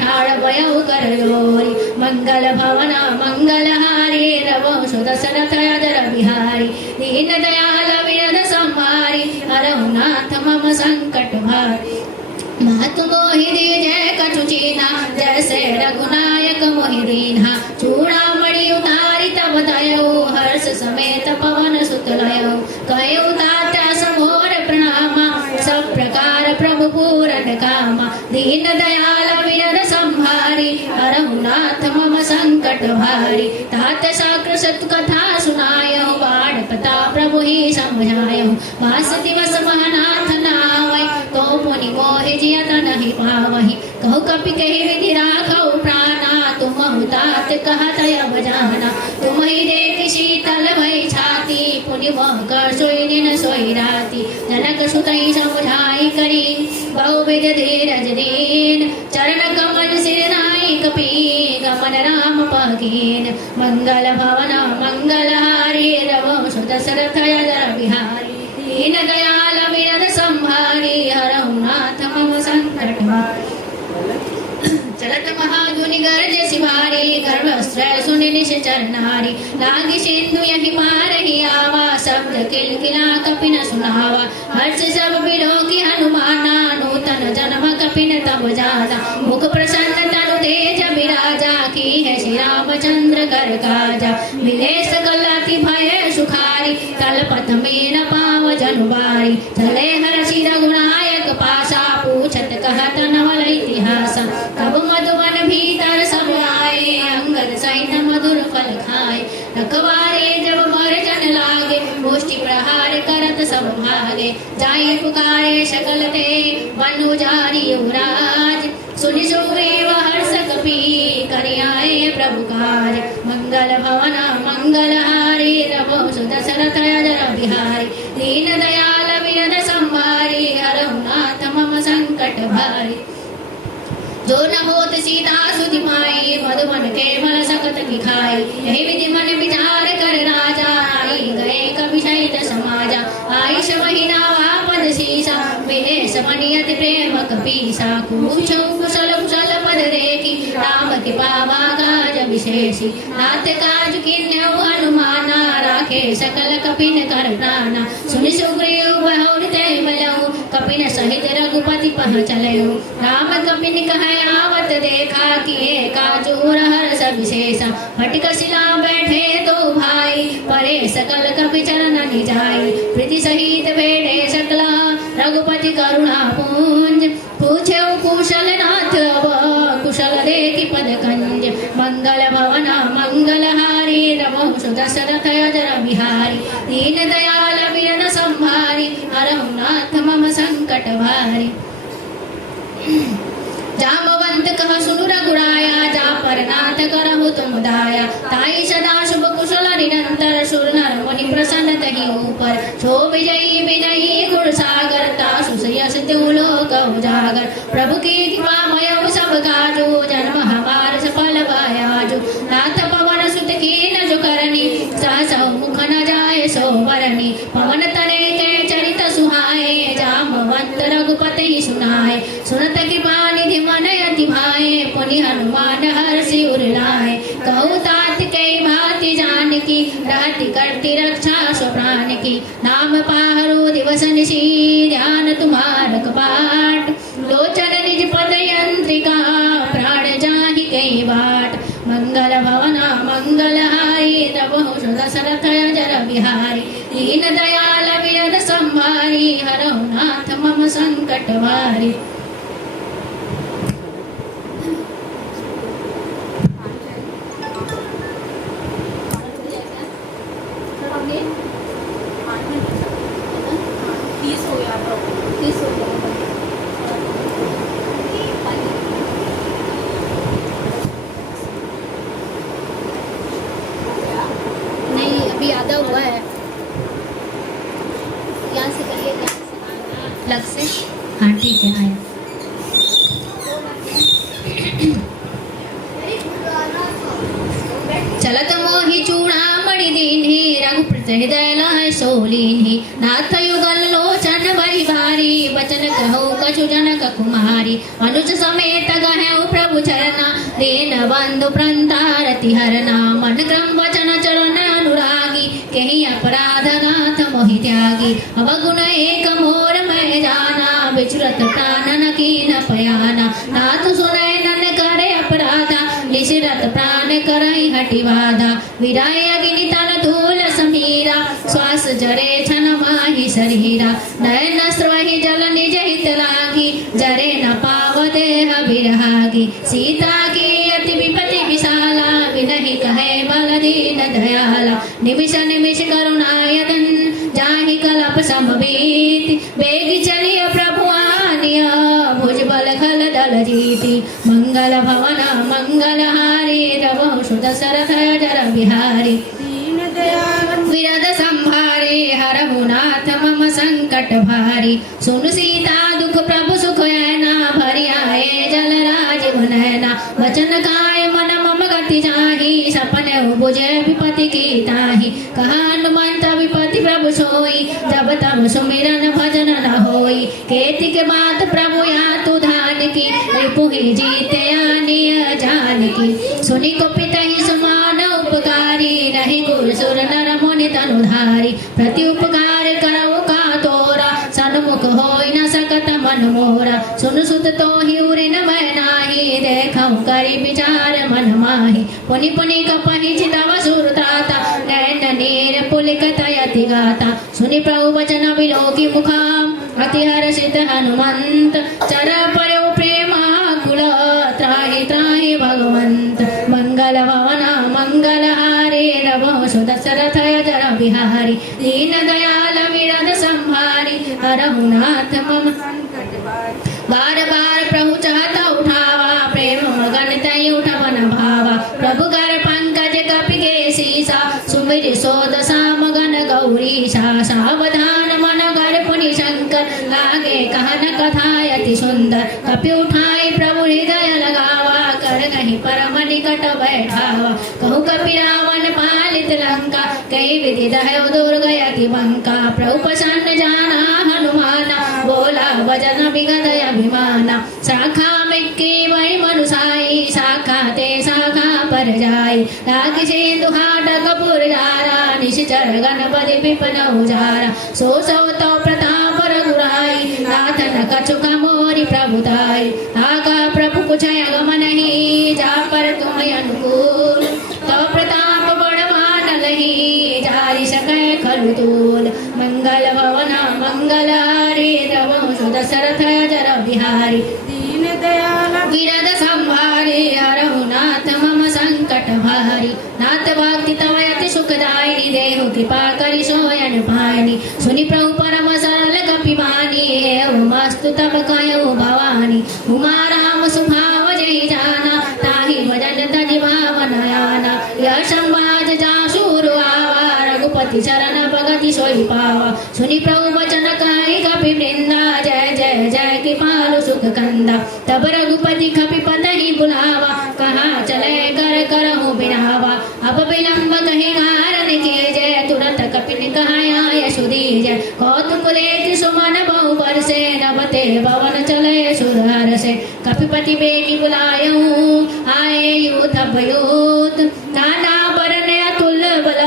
ठाड़ भयउ कर जोरी मंगल भवन मंगल हारी रघु दशरथ अजर बिहारी दीन दयाल विरद संहारी हरहु नाथ मम संकट भारी महतु मोहि दीजय कछु चीना जैसे रघुनायक मोहि दीन्हा चूड़ामणि उतारी तब दयऊ हर्ष समेत पवन सुत लयऊ कयऊ तात्या समोर प्रणामा सब प्रकार प्रभु पूरन कामा दीन दयाल विरद संभारी हरहु नाथ मम संकट भारी तात साक्र सत कथा सुनायऊ बाण पता प्रभु ही समझायऊ मास दिवस महनाथ नावै तो पुनि मोहि जियत नहीं पावहि कहु कपि कहि विधि राखौ प्राणा तुम तात कहत अब जाना तुम ही देख शीतल भई छाती पुनि मोह कर सोई दिन सोई राती जनक सुतई समुझाई करी बहुविध धीरज दीन चरण कमल सिर नाई कपि गमन राम पकीन मंगल भवन मंगल हारी रघु दशरथ अजर बिहारी दीन दयाल विरद संभारी हरहु नाथ मम संकट चलत महाधुनि गर्ज सिभारी गर्भस्त्रय सुनि निश्चर नारी लागी सिंधु यही पार ही आवा शब्द किलकिला कपि न सुनावा हर्ष सब बिलो की हनुमाना नूतन जन्म कपि न तब जाना मुख प्रसन्न तनु तेज विराजा की है श्री रामचंद्र कर काजा मिले सकल अति भय सुखारी तलपत में न पाव जनुबारी चले हर्षि रघुनायक पासा पूछत कहत नवल इतिहास तब मधुवन भीतर सब आए अंगद सहित मधुर फल खाए रखवारे जब मर जन लागे मुष्टि प्रहार करत सब भागे जाई पुकारे सकल ते बनु जारी युवराज सुनि सुग्रीव हर्ष कपि करि आए प्रभु काज मंगल भवन मंगल हारी रघु दशरथ अजर बिहारी दीन दयाल विरद संभारी हरहु नाथ मम संकट भारी जो न होत सीता सुधि पाई मधुबन के फल सकत दिखाई यही विधि मन विचार कर राजा आई गए कवि सहित समाजा आयुष महीना वापद शीसा मिले समनियत प्रेम कपीसा पूछो कुशल कुशल पद देखी राम कृपा काज विशेषी नाथ काज किन्यौ हनुमाना राखे सकल कपिन कर प्राणा सुनि सुग्रीव बहुर ते बलऊ कपिन सहित रघुपति पह चलऊ राम कपिन कहे आवत देखा किए काजूर हर्ष विशेषा फटक शिला बैठे दो भाई परे सकल कपि चरण निजाई प्रीति सहित बैठे सकला रघुपति करुणा पूंज पूछे कुशल नाथ अब कुशल देखी पद कंज मंगल भवन मंगल हारी रघु दशरथ अजर बिहारी दीन दयाल विरद संभारी हरहु नाथ मम संकट भारी जामवंत कह सुनु रघुराया जा पर नाथ करहु तुम दाया ताई सदा शुभ कुशल निरंतर सुर नर मुनि प्रसन्न तहि ऊपर सो विजयी विनयी गुण सागर तासु यश लोक उजागर प्रभु की कृपा मयउ सब काजू जन्म हमार सफल पायाजू नाथ पवन सुत की न जो करनी सहस मुख न जाए सो वरनी पवन तने के चरित सुहाए जामवंत रघुपति सुनाए सुनत कृपा निधि मन अति भाए पुनि हनुमान हर्षि उर लाए कहु तात के भांति जानकी रहती करती रक्षा स्वप्राण की। नाम पाहरो दिवस निशी ध्यान तुम्हार कपाट। लोचन निज पद यंत्रिका प्राण जाहि कई बाट। मंगल भवना मंगलहारी तबहु दशरथ जर बिहारी। दीन दयाल विरद संभारी हरहु नाथ मम संकट भारी। नहीं अभी आधा हुआ है। यहाँ से करिए, लग से। हाँ ठीक है आया। चलत मोहि चूड़ामणि दीन्हि रघुपति हृदय लहै सोलीन्हि। नाथ युगल लोचन बड़ी भारी बचन कहु कछु जनक कुमारी। अनुज समेत गहु प्रभु चरना दीन बंधु प्रंतारति हरना। मन क्रम वचन चरण अनुरागी कहीं अपराध नाथ मोहि त्यागी। अवगुण एक मोर मैं जाना विचरत प्राणन कीन पयाना। नाथ सुनय नन करे अपराधा निशिरत प्राण करहि हटि बाधा। विराय अग्नि तन धूल समीरा श्वास जरे छन माहि शरीरा। नयन स्रवहि जल निज हित लागी जरे न पाव देह बिरहागी। सीता की अति विपति विशाला विनहि कहे बल दीन दयाला। निमिष निमिष करुणायतन जाहि कलप समवेति। बेग चलिय प्रभु आनिय भुजबल खल दल जीति। मंगल भवन मंगलहारी तबहु दशरथ जर बिहारी। दीन दयाल विरद संभारे हरहु नाथ मम संकट भारी। सुन सीता दुख प्रभु सुख ऐना भरि आए जल राजीव नैना। वचन काय मन मम गति जाहि सपने बुझे विपति की ताहि। कहा हनुमंत विपति प्रभु सोई जब तब सुमिरन भजन न होई। केति के बात प्रभु या तु धान की रिपुहि जीते आनिय जान की। सुनि कुपितहि समान उपकारी नहीं गुर सुर नर मुनि तनुधारी। प्रति उपकार करऊ का तोरा सन्मुख होई न सकत मन मोरा। सुन सुत तो ही उरिन मैं नाही देखऊँ करि विचार मन माही। पुनि पुनि कपहि चितव सुरताता नैन नीर पुलिकत यति गाता। सुनि प्रभु वचन विलोकी मुखाम अति हर्षित हनुमंत। चर पयो प्रेमाकुल त्राहि त्राहि भगवंत। मंगल भवना मंगलहारी रघु दशरथ जर बिहारी। दीन दयाल विरद संभारी हरहु नाथ मम संकट भारी। बार बार प्रभु चाहता उठावा प्रेम मगन तय उठवन भावा। प्रभु कर पंकज कपि के सीसा सुमिर सोद सामगन गौरीशा। सावधान मन कर पुनि शंकर लागे कहन कथा अति सुंदर। कपि उठाई प्रभु हृदय लगावा कर कहीं परम निकट बैठावा। कहु कपि रावण पालित लंका कई विधि दहयो दुर्गयति बंका। प्रभु प्रसन्न जाना हनुमाना बोला वजन विगत अभिमाना। शाखा में की वही मनुसाई शाखा ते शाखा पर जाई। लाग सिंधु हाट कपूर जारा निश्चर गणपति विपन उजारा। सो तो प्रताप रघुराई नाथ न कछु मोरी प्रभुताई। आगा प्रभु कुछ अगम नहीं जा पर तुम अनुकूल। तो प्रताप बड़वान लही जारी सकै खलु तूल। मंगल भवना मंगलहारी तबहु दशरथ जर बिहारी। दीन दयाल विरद संभारी हरहु नाथ मम संकट भारी। नाथ भक्ति तव अति सुखदायिनी देहु कृपा करि सोयन पानी। सुनि प्रभु परम सरल कपि बानी मस्तु तब कयउ भवानी। उमा राम सुभाव जहि जाना ताहि भजन तज भावन आना। यह संवाद जासुर आवा रघुपति चरण भगति सोई पावा। सुनि प्रभु वचन कहि कपि वृंदा जय जय जय कृपालु सुख कंदा। तब रघुपति कपि पतहि बुलावा कहाँ चले कर करहु बिनावा। अब विलंब कहि कारण कीजय तुरंत कपिन कहाया यशु दीजय। कौतुक लेख सुमन बहु बरसे नभते भवन चले सुर हरसे। कपिपति बेगी बुलायहु आए यूथ भयूत नाना बरन अतुल बल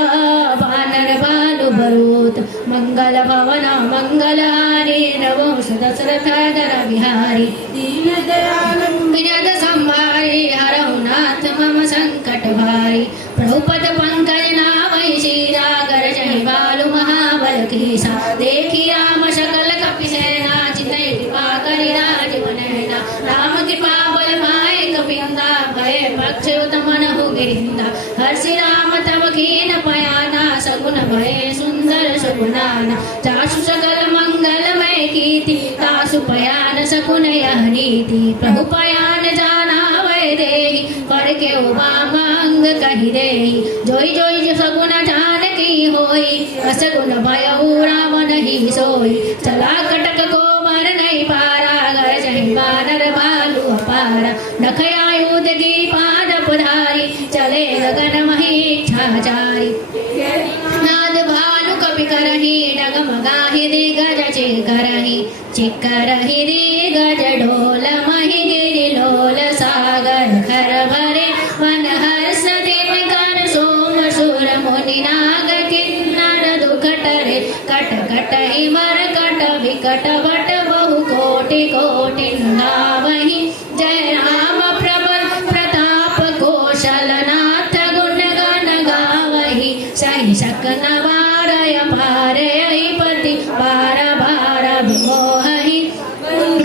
मंगल भवन मंगलहारी नमो दशरथ दर बिहारी दीन दयाल विरद संभारी हरहु नाथ मम संकट भारी प्रभुपद पंकज नामहि शीरागर जहि बालु महाबल कीसा देखी राम सकल कपि सेना चितहि कृपा करि राजीव नैना राम कृपा बल पाए कपिंदा भय पक्ष मनहु गिरिंदा हर्षि राम तब कीन पयाना सगुन भय सुंदर सुगुनाना चासु सकल मंगलमय कीर्ति तासु पयान सकुन यह नीति प्रभु पयान जाना वै देहि कर के उबांग कहि देहि जोई जोई सगुन जानकी होई असगुन भयउ राम नहीं सोई चला कटक को मर नहीं पारा घर जहि बानर भालु अपारा नखयायुध की पाद पुधारी चले गगन मही इच्छाचारी नाद भालु कपि करहि डगमगाहि दिगज चिकरहि दिगज ढोल महि गिरि लोल सागर खर भरे मन हर्ष दिन कर सोम सुर मुनि नाग किन्नर दुखट रे कट कट हिमर कट विकट भट बहु कोटि कोटि नावहि जय राम प्रबल प्रताप कौशलनाथ गुण गान गावहि सहि सकन वारय पारय पति पार भार विमोहि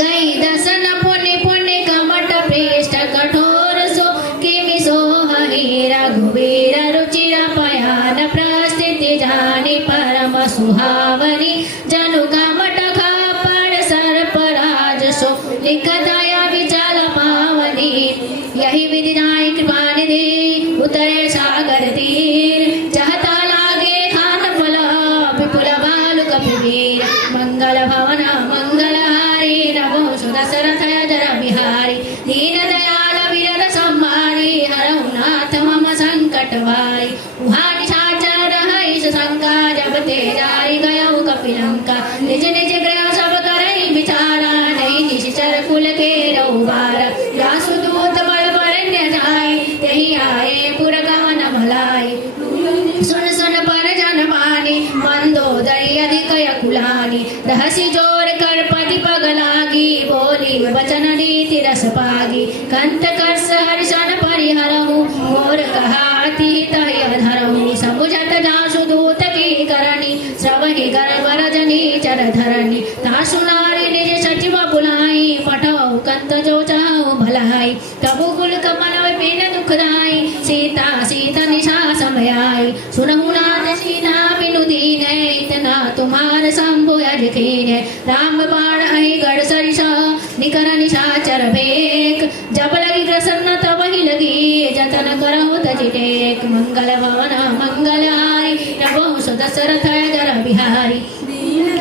गई दसन पुण्य पुण्य कमट पृष्ठ कठोर सो किमि सोहि रघुवीर रुचिर पयान प्रस्थिति जानि परम सुहावनी जनु कमट खापड़ सर्पराज सो लिख दया विचल पावनी यही विधि नाई कृपा निधि उतरे सागर तीर चाहता लागे खान फल विपुल बालु कपिवीर मंगल भवन मंगलहारी नमो दशरथ जर बिहारी दीन दयाल विरद संहारी हरहु नाथ मम संकट भारी उहाँ निशाचर रहै शंका जब ते जाई गयउ कपिलंका निज निज गृह सब करहि विचारा नहीं निश्चर कुल के रउबार जासु दूत बल बरण्य जाई तेहि आए पुर गमन भलाई सुन सुन पर जन पानी मंदोदरी अधिक यकुलानी रहसि जोर कर पति पग लागी बोली वचन रीति रस पागी कंत कर्ष हर्षण परिहरहु मोर कहाति तय धरहु समुझत जासु दूत की करणी श्रवहि गर्भ रजनी चर धरणी तासु नारी निज सचिव बुलाई पठौ कंत जो चाहु भलाई तबु कुल कमल विपिन दुखदाई सीता सीता निशा समय आई सुनहु नाथ सीता बिनु दीन इतना तुम्हार शंभु यज कीन राम बाण अहि गढ़ सरिस निकर निशाचर भेक जब लगी प्रसन्न तब ही लगी जतन करहु तजि टेक मंगल भवन मंगलहारी नमो दशरथ जर बिहारी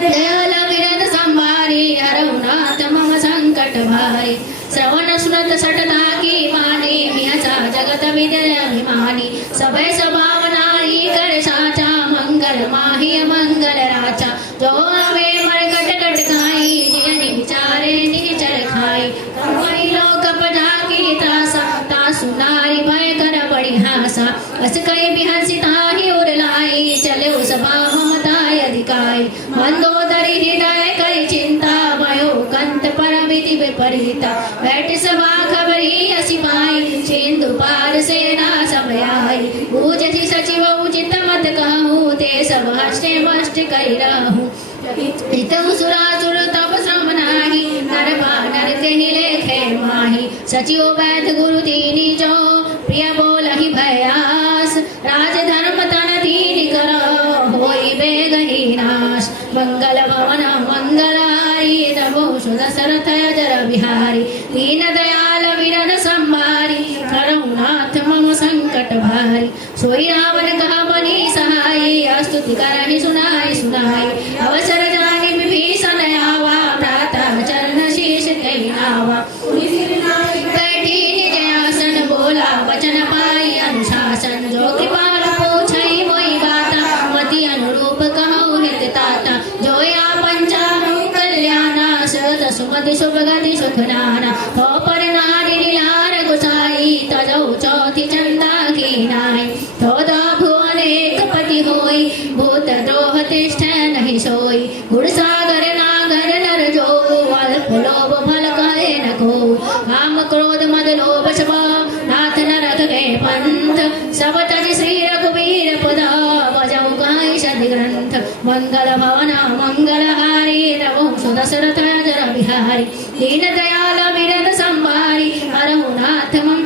दयाल विरद संभारी हरहु नाथ मम संकट भारी श्रवण सुनत सटता की वाणी मिहसा जगत विजय अभिमानी सभय सभावनाई कर साचा मंगल माही मंगल राचा जो हमें मरकट कट खाई जियनि विचारे निचर खाई कई लोक पजा की तासा तासु नारी भय कर बड़ी हासा अस कई बिहंसी ताहि उर लाई चले सभा ममताय अधिकाई मंदोदरी हृदय करी चिंता भयो कंत परम विधि विपरीता बैठ सभा खबरी असी पाई सिंधु पार सेना समय आई बूझि सचिव उचित मत कहूँ ते सब हष्टे मष्ट करि रहूँ हितहु सुरासुर तब श्रम नाही नर बानर कहि लेखे माही सचिव वैद्य गुरु दीनी जो प्रिय बोलहि भयास राज धर्म तन तीन कर होई बेगहि नाश मंगल भवन मंगलहारी नमो दशरथ जर बिहारी दीन दयाल विरद संभारी हरहु नाथ मम संकट भारी सोई रावण कहा बनी सहाई स्तुति करहि सुनाई सुनाई अवसर जानि विभीषण आवा प्रातः चरण शीश कहि नावा बैठी निज आसन बोला वचन पाई अनुशासन जो कृपालु पूछई मोहि गाता मति अनुरूप कहु हित ताता जो या पंचा कल्याणा सद सुमति शुभ गति सुख नाना हो पर नारी लीलार गुसाई तजौ चौथि चंदा की नाई तो भुवन एक पति होई भूत द्रोह तिष्ठ नहीं सोई सागर नागर नर जो अल्प लोभ फल कहे न को काम क्रोध मद लोभ सब नाथ नरक के पंथ सब तज श्री रघुवीर पद भजऊ गाई सदि ग्रंथ मंगल भवन मंगलहारी नमो सुदशरथ जर बिहारी दीन दयाल विरद संभारी हरहु नाथ मम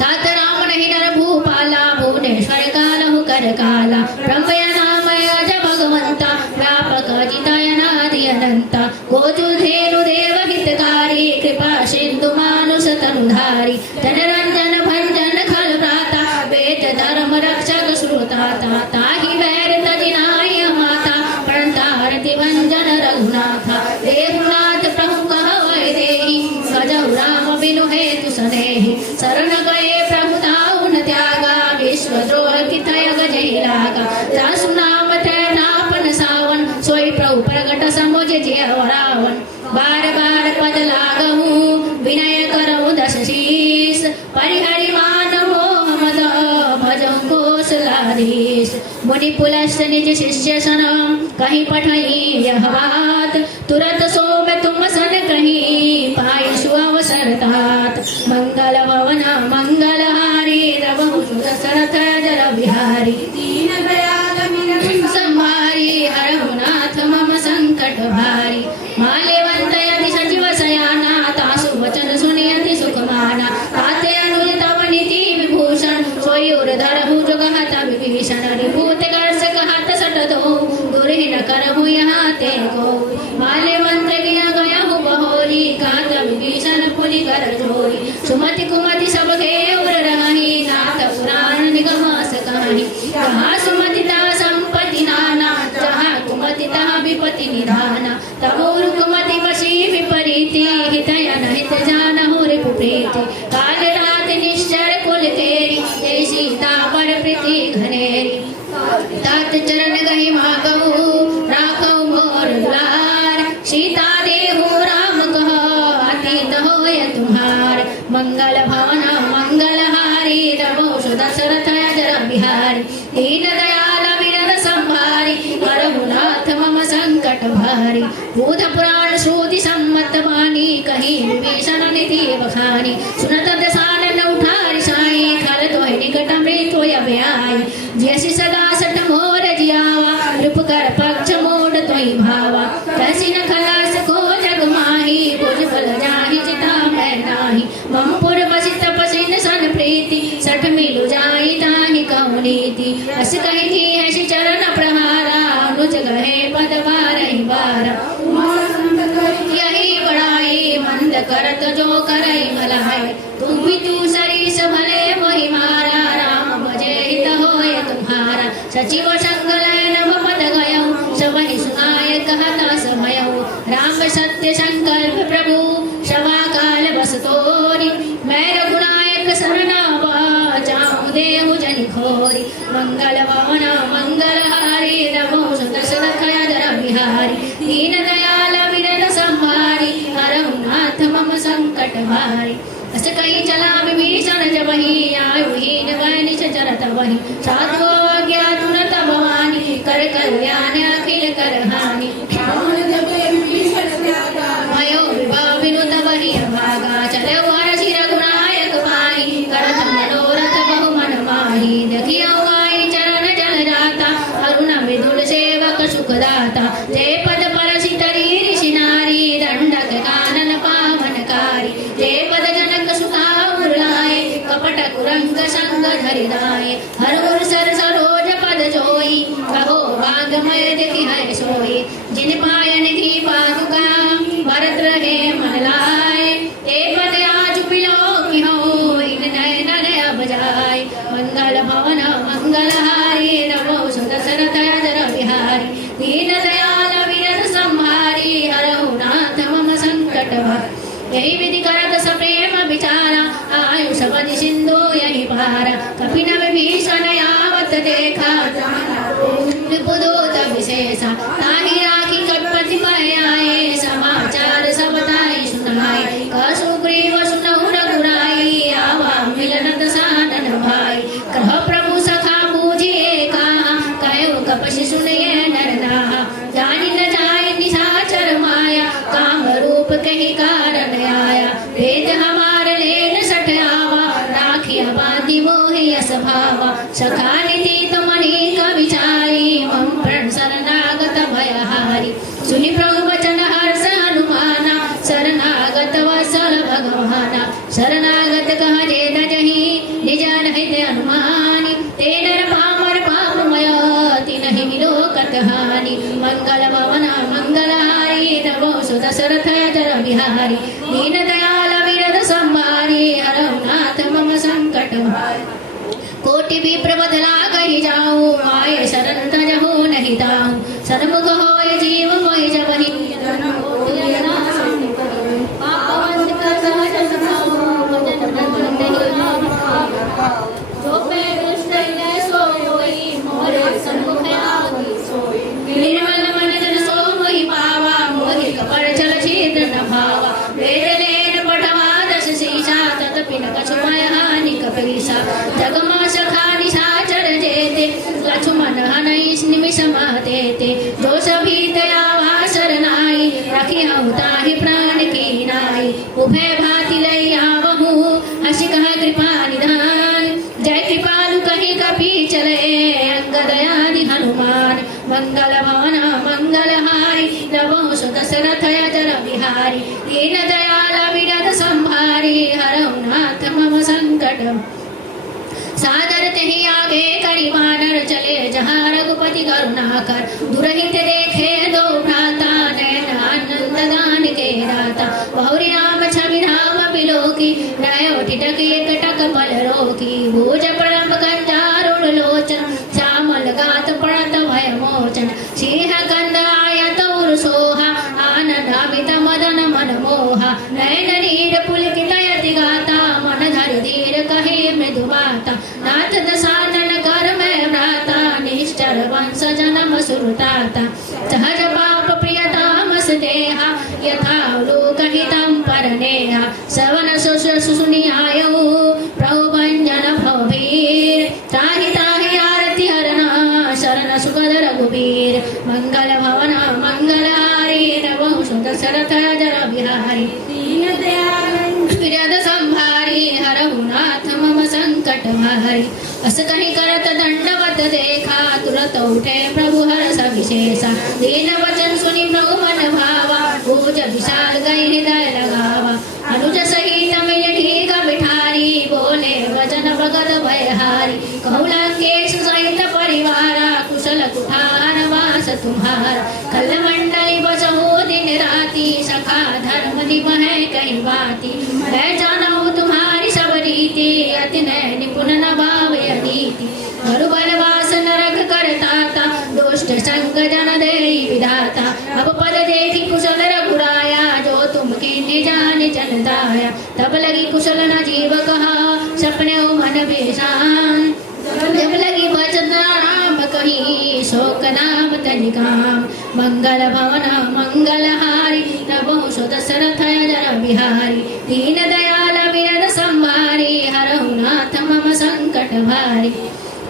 तात राम नहीं नर भूपाला भुवनेश्वर कालहु कर काला ब्रह्मय नामय ज भगवंता व्यापक जितय नादि अनंता गोजुधेनु देव हितकारी कृपा सिंधु मानुष तनुधारी जनरंजन भंजन खल भ्राता वेद धर्म रक्षक श्रुताता ताहि वैर तजिनाय माता प्रणतारति भंजन रघुनाथा देवनाथ प्रभु कहवै देहि सजहु राम बिनु हेतु सनेहि शरण गए प्रभु ताऊ न त्यागा विश्वद्रोह की थय गजहि लागा जासु नाम नापन सावन सोई प्रभु प्रगट समुझ जिय रावण बार बार पद लागहु विनय करहु दस शीस परिहरि मान मोह मद भजहु कौशलाधीश मुनि पुलस्त निज शिष्य सन कहीं पठई यह बात तुरंत सो में तुम सन कहीं पाई सुअवसर तात मंगल भवन मंगलहारी रघु दशरथ जर बिहारी दीन दयाल विरद संभारी हरहु नाथ मम संकट भारी माल्यवंत यदि सजीव सयाना तासु वचन सुनियति सुखमाना ताते अनुज तव नीति विभूषण सोई उर धरहु जुगहत विभीषण रिभूत कर्षक हाथ सट दो दुर्हिन करहु यहाँ ते को माल्यवंत गिना गयहु बहोरी कात विभीषण पुनि कर जोरी सुमति कुमति सब उर रही नाथ पुराण निगम कहानी जहाँ सुमति तहाँ संपत्ति नाना जहाँ कुमति तहाँ विपत्ति निधाना तमोरु कुमति वशी विपरीति हितय न हित जानहु रिपु प्रीति काल रात निश्चर कुल तेरी जय सीता पर प्रीति घनेरी तात चरण गहि मागहु राखहु मोर दुलार सीता देहु राम कह अतीत होय तुम्हार मंगल भवन मंगलहारी रघु दशरथ जर बिहारी दीन दयाल विरद संभारी हरहु नाथ मम संकट भारी भूत पुराण श्रुति सम्मत वाणी कहीं विभीषण निधि बखानी सुनत दसानन उठारि साई खल तोहि निकट मृत्यु अभयाई जैसी सदा सठ मोर जियावा रूप कर पक्ष मोड़ तोहि भावा कैसी न खलास को जग माही बुझ बल जाहि चिता मैं नाही मम पुर बसि तपसिन सन प्रीति सठ मिलु जाई ताहि कहु नीति अस कहि थी ऐसी चरण प्रहारा अनुज गहे पद बारहि बारा यही बड़ाई मंद करत जो करई भलाई तुम भी तू सरीस भले मोहि मारा राम भजे हित होय तुम्हारा सचिव संग नभ पद गयऊ सबहि सुनाय कहता समयऊ राम सत्य संकल्प प्रभु सवा काल बस तोरी मैं रघुनायक सरना जाऊं देहु जनि खोरी मंगल भवन मंगलहारी रघु दशरथ जर बिहारी दीन दयाल विरद संभारी हरहु नाथ मम संकट भारी अस कहीं चला विभीषण जबहि आयु हीन गए निश चरत वही साधु अज्ञात तुरत भवानी कर कल्याण अखिल कर हानि भयो विभव विनुत वही भागा चले हरषि रघुनायक पाई करत मनोरथ बहु मन माही देखियो आई चरण जल जाता अरुण विदुल सेवक सुखदाता जय पद परसि तरी ऋषि नारी दंडक कानन पावनकारी जय पद जनक सुता उर्लाए कपट कुरंग संग धरिदाए हर उर सर सरोज पद जोई कहो भागमय देखि है सोई जिन पायन की पादुका भरत रहे मन लाए ते पद आज पिलो की हो इन नयन अब जाय मंगल भवन मंगलहारी रघु दशरथ जर बिहारी दीन दयाल विरद संभारी हरहु नाथ मम संकट भारी यही विधि करत सप्रेम विचारा आयु सबदि सिंधु यही पारा कपिन विभीषण यावत देखा रिपुदूत विशेषा ताहि राखी कटपति पय आए समाचार सब ताहि सुनाए कसुग्रीव सुनहु रघुराई आवा मिलन दसानन भाई कह प्रभु सखा बूझिए कहा कहो कपि सुनिए नर नाहा जानि न माया काम रूप कही कारण आया वेद हमार लेन सठयावा राखिया बांधी मोहि यस भावा सखा निधि तुमनि कविचारी मम प्रण शरणागत भयहारी सुनि प्रभु वचन हर्ष हनुमाना शरणागत वत्सल भगवाना शरणागत कह जे दजहि निज हृदय हनुमानी ते नर पामर पापमय तिनहि विलोकत हानि मंगल भवन मंगलहारी नमो सुत दशरथ जर बिहारी दीन दयाल विरद संभारी हरौ नाथ मम संकट कोटि भी प्रबदला कही जाऊं आए शरण तजहु नहीं दाऊं सन्मुख होय जीव मोहि जबहि जो पे दुष्ट ने सोई मोरे सन्मुख आगी सोई निर्मल मन जन सो मोहि पावा मोहि कपड़ चल छिद्र न भावा वेद लेन पठवा दश शीशा तदपि न कछु हानि कपीसा जगमा सखा निशाचर जेते लक्ष्मण हनई निमिष मातेते जो सभी दया वासर नाई रखी हूँ ताहि प्राण की नाई उभय भांति लई आवहु हसी कहा कृपा निधान जय कृपालु कही कपि चले अंगद आदि हनुमान मंगल भवन मंगलहारी नमो सुत दशरथ जर बिहारी दीन दयाल विरद संभारी हरौ नाथ मम संकट सादर तेहि आगे करि वानर चले जहाँ रघुपति करुणाकर दुरहित देखे दो भ्राता नयन आनंद गान के दाता बहुरी राम छवि राम बिलोकी नयो ठिठक एकटक पल रोकी भुज प्रलंब कंजारुण लोचन श्यामल गात पड़त भय मोचन सिंह कंद आयत उर सोहा आनंदामित मदन मन मोहा नयन नीर पुलकित यति गाता मन धरि धीर कहे मृदु बाता नाथ दशानन कर में भ्राता निष्ठर वंश जन्म सुरताता सहज पाप प्रियताम स्नेहा यथा लोकहितं परनेहा सवन सुसुनि आयौ प्रभु भंजन भवभीर ताहि ताहि आरति हरना शरण सुखद रघुबीर मंगल भवन मंगलहारी नमो सुत दशरथ जर बिहारी दीन दयाल विरद संभारी हरहु नाथ मम संकट हरि अस कहि करत दंडवत देखा तुरत उठे प्रभु हर्ष विशेषा दीन वचन सुनि प्रभु मन भावा भुज विशाल गई हृदय लगावा अनुज सहित मिलि बिठारी बोले वचन भगत भयहारी कहु लंकेश सहित परिवारा कुशल कुठार वास तुम्हारा कल मंडली बसहु दिन राति सखा धर्म निभै कही बाती मैं जानू तुम्हारी सब रीति अति निपुण न भावय नीति हरु बलवास नरक करताता दुष्ट संग जन देई विधाता अब पद देखी कुशल रघुराया जो तुम कीन्ही जान जनताया तब लगी कुशल न जीव कहा सपने मन बेसान जब लगी वचन राम कही शोक नाम तनिकाम मंगल भवन मंगलहारी नमो सुत दशरथ जर बिहारी दीन दयाल विरद संभारी हरहु नाथ मम संकट भारी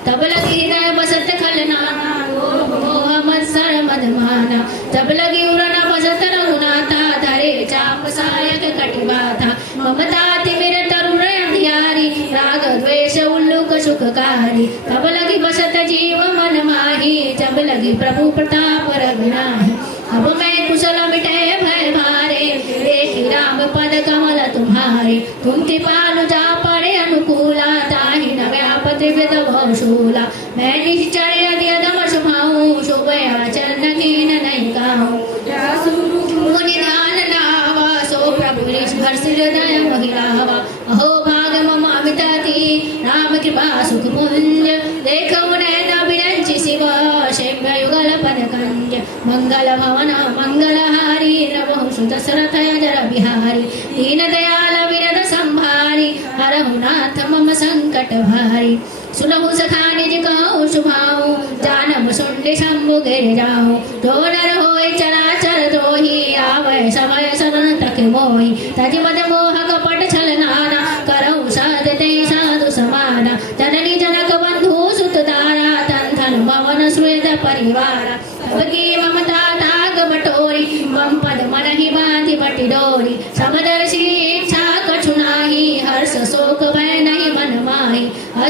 तब लगी हृदय बसत खलनाना मोह मत्सर मदमाना तब लगी उड़न बसत रघुनाथा धरे चाप सायक कटिबाथा ममता तिमिर तरुण अंधियारी राग द्वेष उल्लुक सुखकारी तब लगी बसत जीव मन माही जब लगी प्रभु प्रताप रघुनाही अब मैं कुशल मिटे भय भारे देखी राम पद कमल तुम्हारे तुम कृपालु जा पड़े अनुकूला ताहि न व्यापति शूला मैं निश्चय यदि अदम शुभाऊं शुभ आचरण कीन नहीं गाऊं मुनि ध्यान नावा सो प्रभु हर्ष हृदय महिलावा अहो भाग मम अमितति राम कृपा सुख पुंज देखो नैन विरंचि शिव शिव युगल पद कंज मंगल भवन मंगलहारी नमो सुत दशरथ जर बिहारी दीन दयाल विरद संभारी हरहु नाथ मम संकट भारी सुनहु सखा निज कहु शुभाऊं जानम सुंड शंभु गिर जाऊं जो नर होय चराचर द्रोही आवै समय शरण तक मोहि तज मद मोह कपट छल नाना करहु साध ते साधु समाना जननी जनक बंधु सुत दारा तन धन भवन स्वेद परिवारा तब की ममता ताग बटोरी मम पद मन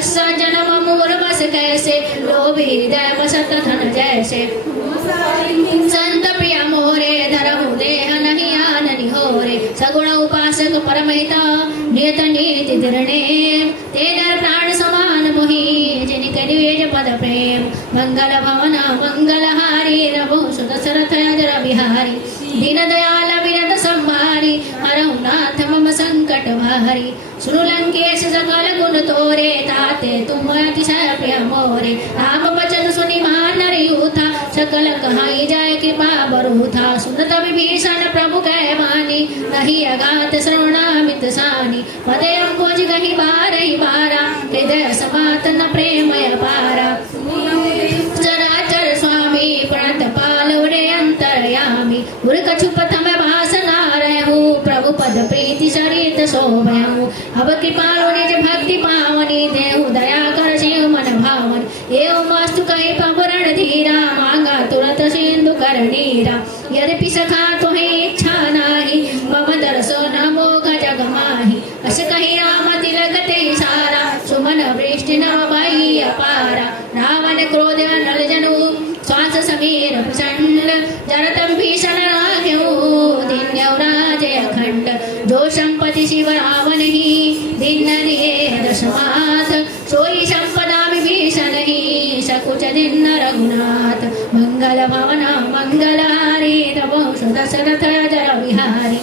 बक्सा जन्म मूल बस कैसे, लोभी हृदय बसत धन जैसे। संत प्रिय मोरे, धरहु देह नहीं आननि होरे। सगुण उपासक परमहिता, नियत नीति निर्णे। ते नर प्राण समान मोहि, जिनके निवेद पद प्रेम। मंगल भवन मंगलहारी, रघु सुत दशरथ अजर बिहारी। दीन दयाल विरत संहारी, हरहु नाथ मम संकट भारी। सुनु लंकेश सकल गुण तोरे, ताते तुम अतिशय प्रिय मोरे। राम बचन सुनि मान यूथा, सकल कहाई जाय कृपा बरूथा। सुनत विभीषण प्रभु कह बानी, नहीं अगात श्रवणामित सानी। पदे अंकुज गहि बारहि बारा, हृदय समातन प्रेमय पारा। चराचर स्वामी प्रणत पालवरे अंतरयामी। गुर कछु प्रथम भास नारयहु, प्रभु पद प्रीति सरित सोभयहु। अब कृपालु निज भक्ति पावनी, देहु दया कर शिव मन भावनी। एवं मस्तु कहि प्रभु रणधीरा, मांगा तुरत सिंधु कर नीरा। यद्यपि सखा तुहि इच्छा नाही, मम दर्शन मोह जग माही। अस कहि राम तिलक ते सारा, सुमन वृष्टि नभ भई अपारा। रावण क्रोध नल जनु, श्वास समीर प्रचंड। जरत भीषण राघ्यऊ, दिन्यौ राजे अखंड। जो संपति शिव रावण ही, दीन दिए दशमाथ। सोई संपदा विभीषण ही, सकुच दीन रघुनाथ। मंगल भवन मंगलहारी, रघु सुत दशरथ अजर बिहारी।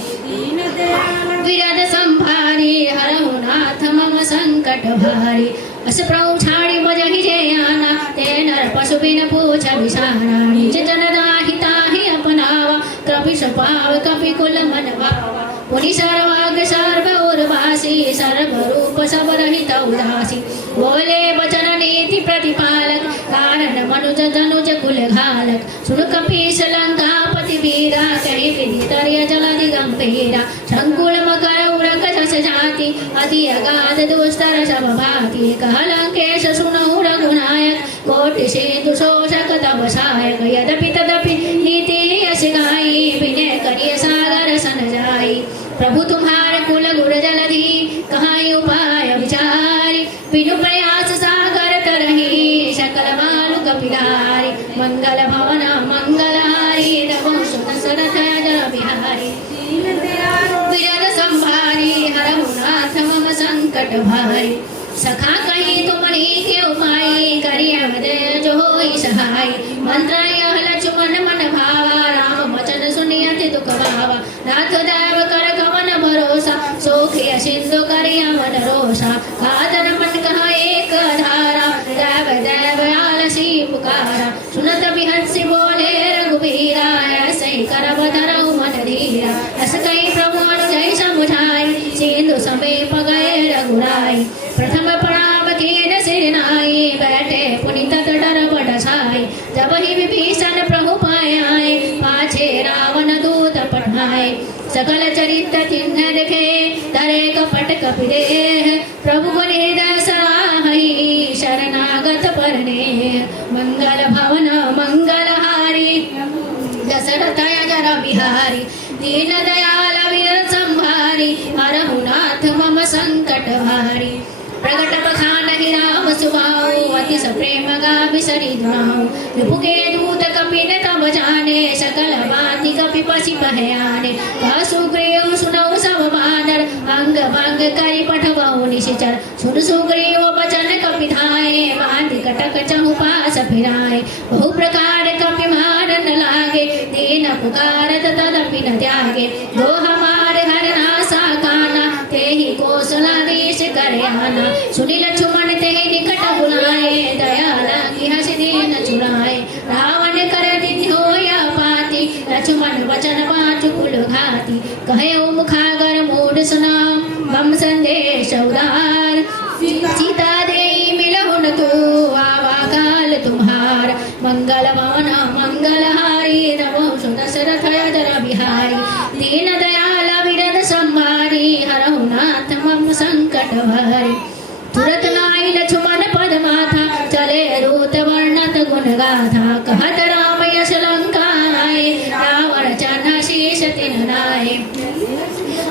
विरद संभारी, हरहु नाथ मम संकट भारी। अस प्रभु छाड़ी बजहि जयाना, ते नर पशु बिन पूछ बिसारा। निज जन दाहिता ही अपनावा, कपि पाव कपि कुल मन भावा। पुनि सर्वाग सर्व उर्वासी, सर्व रूप सब रहित उदासी। बोले वचन नीति प्रतिपालक, कारण मनुज धनुज कुल घालक। सुन कपीस लंकापति वीरा, कहि विधि तर्य जलधि गंभीरा। संकुल मकर उरक जस जाति, अति अगाध दुस्तर सब भाति। कह लंकेश सुनहु रघुनायक, कोटि सिंधु शोषक तब सहायक। यद्यपि तदपि नीति यश गाई, विनय करिय सागर सन जाई। प्रभु तुम्हारे कुल गुर जलधि, कहाई उपाय विचारी। बिनु प्रयास सागर तरहि, सकल मालु कपिलारी। मंगल भवन मंगलहारी, रघु सुत दशरथ अजर बिहारी। विरद संभारी, हरहु नाथ मम संकट भारी। सखा कहीं तुमरी के उपाय, करिय हृदय जो होई सहाय। मंत्र यह लक्ष्मण मन भावा, राम वचन सुनि अति दुख भावा। नाथ देव कर कवन भरोसा, सोखिय सिंधु करिय मन रोषा। कादर मन कहा एक धारा, देव देव आलसी पुकारा। सुनत बिहसी बोले रघुबीरा, ऐसे करब धरहु मन धीरा। अस कहि प्रभु अनुजय समुझाई, सिंधु समीप गए रघुराई। प्रथम प्रणाम कीन सिर नाई, बैठे पुनि तत डर बड़ छाई। जब ही विभीषण प्रभु पाए आए, पाछे रावण दूत पठाए। सकल चरित्र चिन्ह देखे, तरे कपट कपि देह। प्रभु गुण हृदय सराहई, शरणागत परने। मंगल भवन मंगलहारी, दशरथ अजर बिहारी। दीन दयाल विरत संभारी, हरहु नाथ मम संकट भारी। प्रगट बखान ही राम सुभाऊ, अति सप्रेम गावि सरि दुहाऊ। रिपु के दूत कपि न तब जाने, सकल बाति कपि पसि पहयाने। कह सुग्रीव सुनऊ सब बानर, अंग भंग करि पठबहु निशिचर। सुन सुग्रीव बचन कपि धाये, बांधि कटक चहु पास फिराए। बहु प्रकार कपि मारन लागे, दीन पुकारत तदपि न त्यागे। जो हमारे हर नासा काना, तेहि कौशलाधीश करे आना। सुनि लक्ष्मण तेहि निकट बुलाए, दया लंघि हंसि दीन छुड़ाए। रावण कर दिधि होय पाति, लक्ष्मण वचन बाँचु कुल घाति। कहे ओ मुखागर मूढ़ सुना, मम संदेश उदार। सीता देई मिलहु न तू, आवा काल तुम्हार। मंगल भवन मंगलहारी, रघु सुत दशरथ अजर बिहारी। दीन दयाल विरद संभारी, हरहु नाथ मम संकट भारी। तुरत लाई लक्ष्मण पद माथा, चले रूत वर्णत गुण गाथा। कहत राम यश लंका आए, रावण चढ़ा शीश तिन नाए।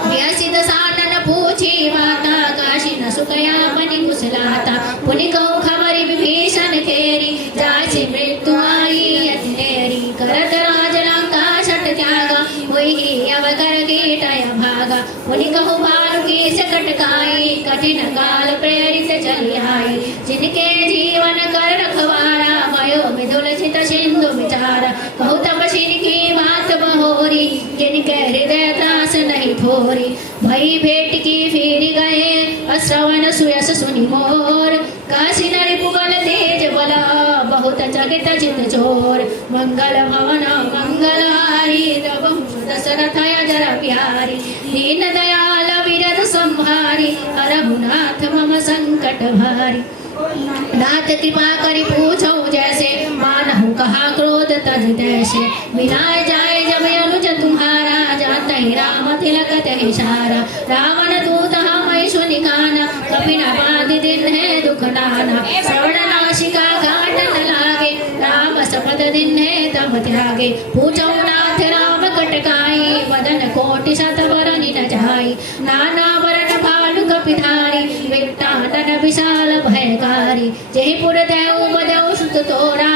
व्यसित सानन पूछी माता, काशी न सुकया बनि कुश लाता। पुनि कहूँ खबर विभीषण खेरी, जासि मृत्यु आई अति नेरी। करत राज लंका छट त्यागा, हुई अवकर कीटय भागा। पुनि कहूँ भानु केश कटकाई, कठिन काल प्रेरित चली आई। जिनके जीवन कर रखवारा, भयो विधुल चित सिंधु विचारा। कहूँ तपस्विनी की बात बहोरी, जिनके हृदय त्रास नहीं थोरी। भई भेंट की फिर गए, अश्रवण सुयस सुनि मोर। काशी नरि पुगल तेज बला, बहुत चकित चित चोर। मंगल भवन मंगलहारी, रघु दशरथ अजर बिहारी। दीन दयाल विरद संहारी, रघुनाथ मम संकट भारी। नाथ कृपा करि पूछो जैसे, मानहु कहा क्रोध तज तैसे। मिलाए जाए जब अनुज तुम्हारा, जाता ही राम तिलक तहि सारा। रावण दूत मई सुनि काना, कपि न बाधि दिन है दुख नाना। श्रवण नासिका घाट न लागे, राम शपथ दिन है तब त्यागे। पूछो नाथ राम कटकाई, वदन कोटि शत बरनि न जाई। नाना वरण भालु कपिधारी, विकटानन विशाल भयकारी। जहि पुर देव बदऊ सुत तोरा,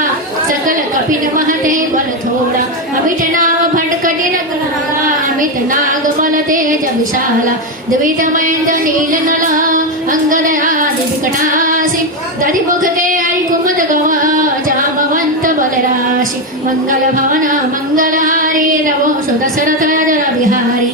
सकल कपिन महते बल थोड़ा। अमित नाम भटक दिन कराला, अमित नाग बल तेज विशाला। द्वित महेंद्र नील नला, अंगद आदि विकटासी। दधि मुख के हरि कुमद गवा, जामवंत बल राशि। मंगल भवन मंगलहारी, रवो दशरथ अजर बिहारी।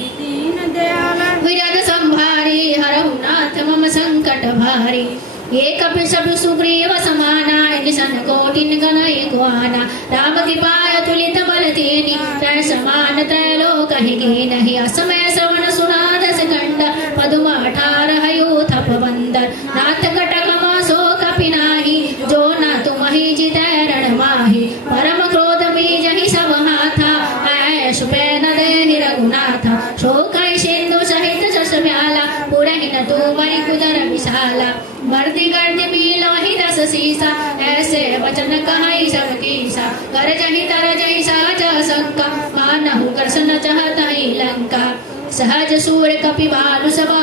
विरद संभारी, हरहु नाथ मम संकट भारी। ये कपि सब सुग्रीव समाना, निसन कोटिन गण एकुआना। राम कृपा तुलित बल तेनी, तै समान त्रैलोक ही नहीं। असमय श्रवण सुना दस कंड, पदुम 18 यूथ बंदर। नाथ कटकमा सो कपि नाही, जो न तुम ही जितै रण माही। परम क्रोध बीजहि सब हाथा, ऐश पे न देहि रघुनाथा। शोकै सिंधु सहित जस म्याला, पुरहि न तुमरि कुदर विशाला। मर्दि गर्दि मिलहि दस सीसा, ऐसे वचन कहाई सब कीसा। गरजहि तरजहि सहज शंका, मानहु कर्षण चहतहि लंका। सहज सूर कपि भालु सभा,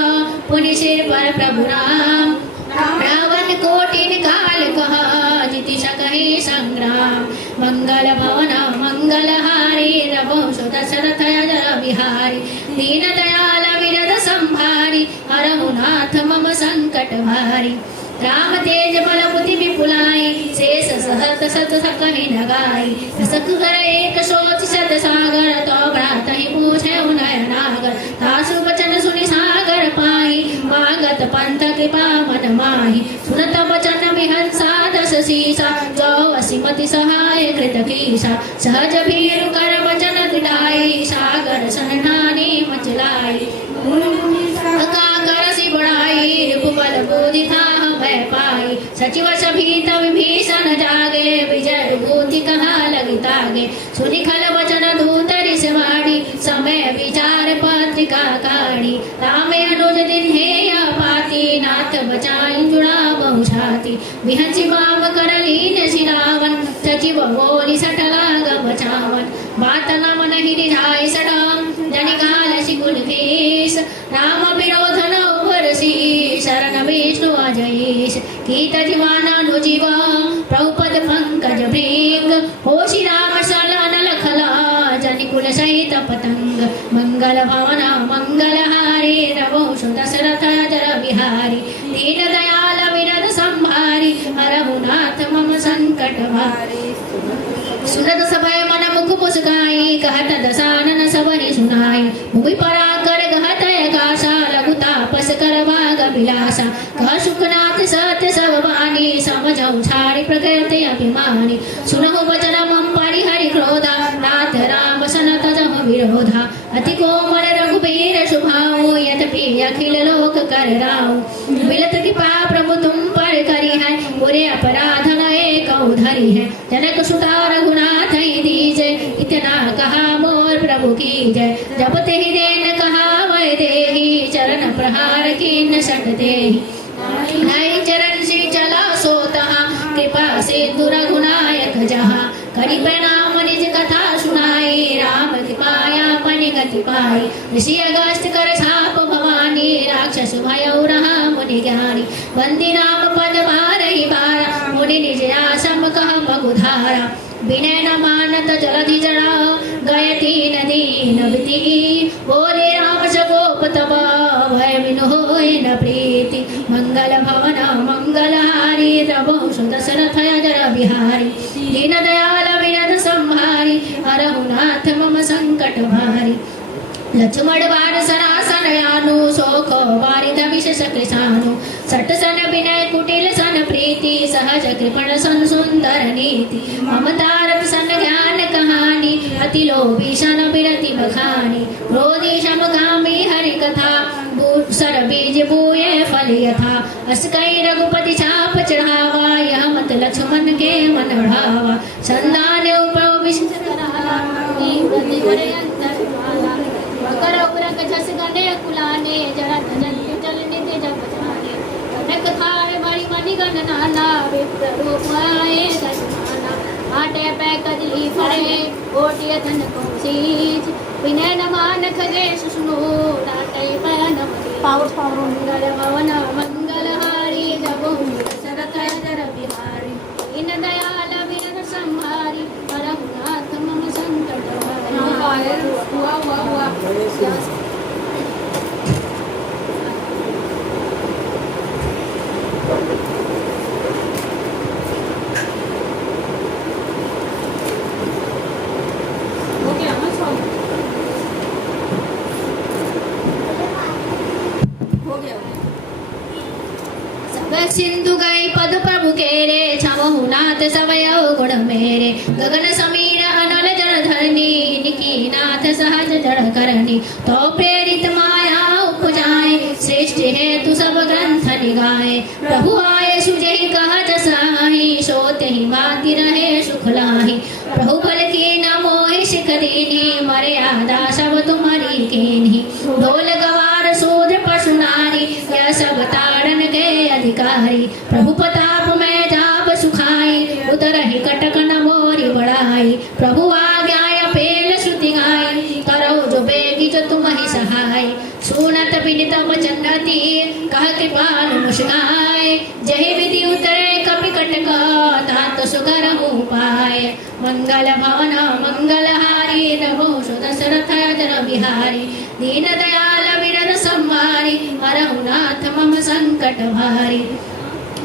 पुनि सिर पर प्रभु राम। रावण कोटिन काल कहा, जिति सकहि संग्राम। मंगल भवन मंगलहारी, रघु दशरथ अजर बिहारी। दीन दयाल विरद संभारी, हरहु नाथ मम संकट भारी। राम तेज बल बुद्धि विपुलाई, शेष सहत सत सकहि न गाई। सक कर एक सोच सत सागर, तो भ्रात ही पूछे नयनागर। तासु वचन सुनि सागर पाई, मागत पंथ कृपा मन माही। सुनत वचन विहंसा दस सीसा, जो असिमति सहाय कृत कीसा। सहज भीरु कर वचन दिलाई, सागर सन्नानी मचलाई। अकाकर सि बढ़ाई, रिपुबल बोधि थाह भय पाई। सचिव सभीत विभीषण जागे, विजय विभूति कहा लगी तागे। सुनि खल वचन दूत रिस वाणी, समय विचार पत्रिका काढ़ी। राम अनुज दिन हेया पाती, नाथ बचाई जुड़ा बहु छाती। विहंसि बाम कर लीन सिरावन, सचिव बोली सटला बचावन। बात न मन ही रिझाई सडाम, जनि गाल सिकुल भेष। राम विरोध न उभरसी, शरण विष्णु अजयेश। कीत जीवाना अनुजीव, प्रभुपद पंकज भृंग। होशी राम सलन लखला, जनि कुल सहित पतंग। मंगल भवन मंगलहारी, रघु दशरथ अजर बिहारी। दीन दयाल विरद संभारी, हरहु नाथ मम संकट भारी। सुनत सभय मन मुख मुस्काई, कहत दसानन सबहि सुनाई। भूमि पराकर गहत आकाशा, लघु तापस कर भाग विलासा। कह सुखनाथ सत्य सब वाणी, समझऊ छाड़ी प्रकृति अभिमानी। सुनहु वचन मम परिहरि क्रोधा, नाथ राम सन तजहु विरोधा। अति कोमल रघुबीर सुभाऊ, यद्यपि अखिल लोक कर राऊ। मिलत कृपा प्रभु तुम पर करी है, बुरे अपराध न एक धरी है। जनक सुता रघुनाथ ही दीजे, इतना कहा मोर प्रभु की जय। जब तेहि देन कहा वै देहि, चरण प्रहार कीन सट देहि। नई चरण से चला सो तहाँ, कृपा सिंधु रघुनायक जहाँ। करि प्रणाम निज कथा सुनाई, राम कृपाया पनि गति पाई। ऋषि अगस्त कर छाप भवानी राक्षस भयो रहा मुनि ज्ञानी। वंदी नाम पद बारहि बारा मुनि निज आसम कह मगुधारा। विनय न मानत जलधि जड़ा गयति नदी नबती। बोले राम सगोप तब भय बिनु होय न प्रीति। मंगल भवन मंगलहारी प्रभु सुदशरथ अजर बिहारी। दीन दयाल विनद संहारी हरहु नाथ मम संकट भारी। लक्ष्मण बाण सरासन यानु शोक वारिध विशेष कृशानु। सट सन विनय कुटिल सन प्रीति सहज कृपण सन सुंदर नीति। ममतारत सन ज्ञान कहानी अति लोभी सन बिरति बखानी। क्रोधी शम कामी हरि कथा सर बीज बूये फल यथा। अस कई रघुपति छाप चढ़ावा यह मत लक्ष्मण के मन भावा। संदान उपरो विशेष कर उरक झस गने कुलाने जरा धजन चल नित्य जप जाने। कनक थार बड़ी मणि गण नाना विप्र रूप आए दशमाना। आटे पै कदली फरे ओटिय धन को सींच। विनय न मान खगेश सुनो राटे पै नम पावर मंगल भवन मंगलहारी जगो दशरथ अजर बिहारी। इन दयाल विनय संहारी हरहु नाथ मम संकट भारी। हुआ सिंधु गई पद प्रभु केरे छमहु नाथ सवयो गुण मेरे। गगन समीर अनल जन धरनी निकी नाथ सहज जड़ करनी। तो प्रेरित माया उपजाए श्रेष्ठ हेतु सब ग्रंथ निगाए। प्रभु आए सुजहि कहत साहि सोते ही बाति रहे सुख लाहि। प्रभु बल की न मोहि सिख दीनी मर्यादा सब तुम्हारी कीन्ही। ढोल गवार शूद्र पशु नारी यह सब ताड़न के अधिकारी। प्रभु प्रताप में जाप सुखाई उतरहि कटक न मोरी बढ़ाई। प्रभु आज्ञा पेल श्रुति गाई करो जो बेगी जो तुम्हि सहाय। सुनत विनित वचन अति कह कृपाल मुस्काए। जहि विधि उतरे कपि कटक तात सुकर पाय। मंगल भवन मंगलहारी प्रभु सुदशरथ अजर बिहारी। दीन दयाल विनद संहारी हरहु नाथ मम संकट भारी।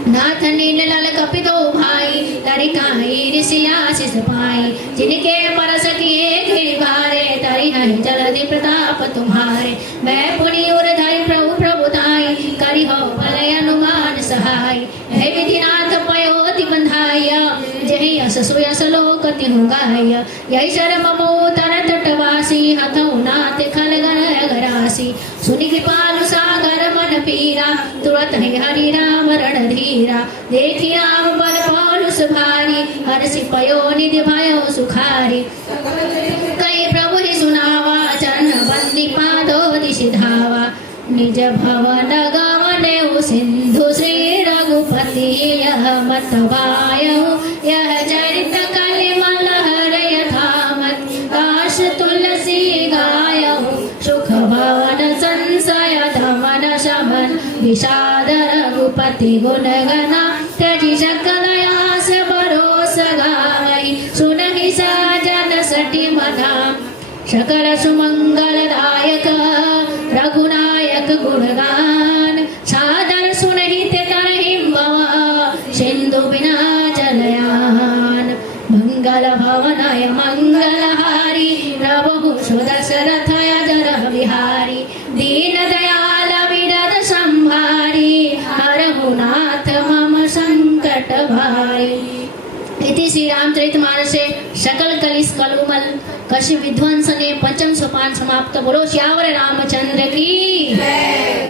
नाथ नील लल कपितो भाई लरिकाई ऋषि आशीष पाई। जिनके परस किए गिरि भारे तरि हरि जलधि प्रताप तुम्हारे। मैं पुनि उर धरि प्रभु प्रभुताई करि हो बल अनुमान सहाय। हे विधिनाथ पयोधि बंधाय जहि यस सुयस लोक तिहु गाय। यही शर्म मोतर तटवासी हथौ नाथ खलगन अगरासी। सुनि कृपालु सागर मन पीरा तुरत ही हरि राम रणधीरा। देखी राम बल पौलुस भारी हर्षि पयो निधि भयो सुखारी। कई प्रभु ही सुनावा चरण बंदी पादो दिशि धावा। निज भवन गवने सिंधु श्री रघुपति यह मत वायु। यह चरित कलिमल हर यथामत काश तुलसी गायहु। सुख भवन संशय धमन शमन विषाद रघुपति गुण गना। त्यजि सकल आस भरोस गावहि सुनहि साजन सटि मना। सकल सुमंगलदायक रघुनायक गुणगान। सादर सुनहि ते तरहि भव सिंधु बिना जलयान। मंगल भवनय मंगलहारी प्रभु सुदशरथ अजर बिहारी। दीन दयाल विनद संहारी हरहु नाथ मम संकट भारी। इति श्री रामचरितमानसे सकल कलिस कलुमल कश विध्वंस ने पंचम सोपान समाप्त। बोलो श्यावर रामचंद्र की।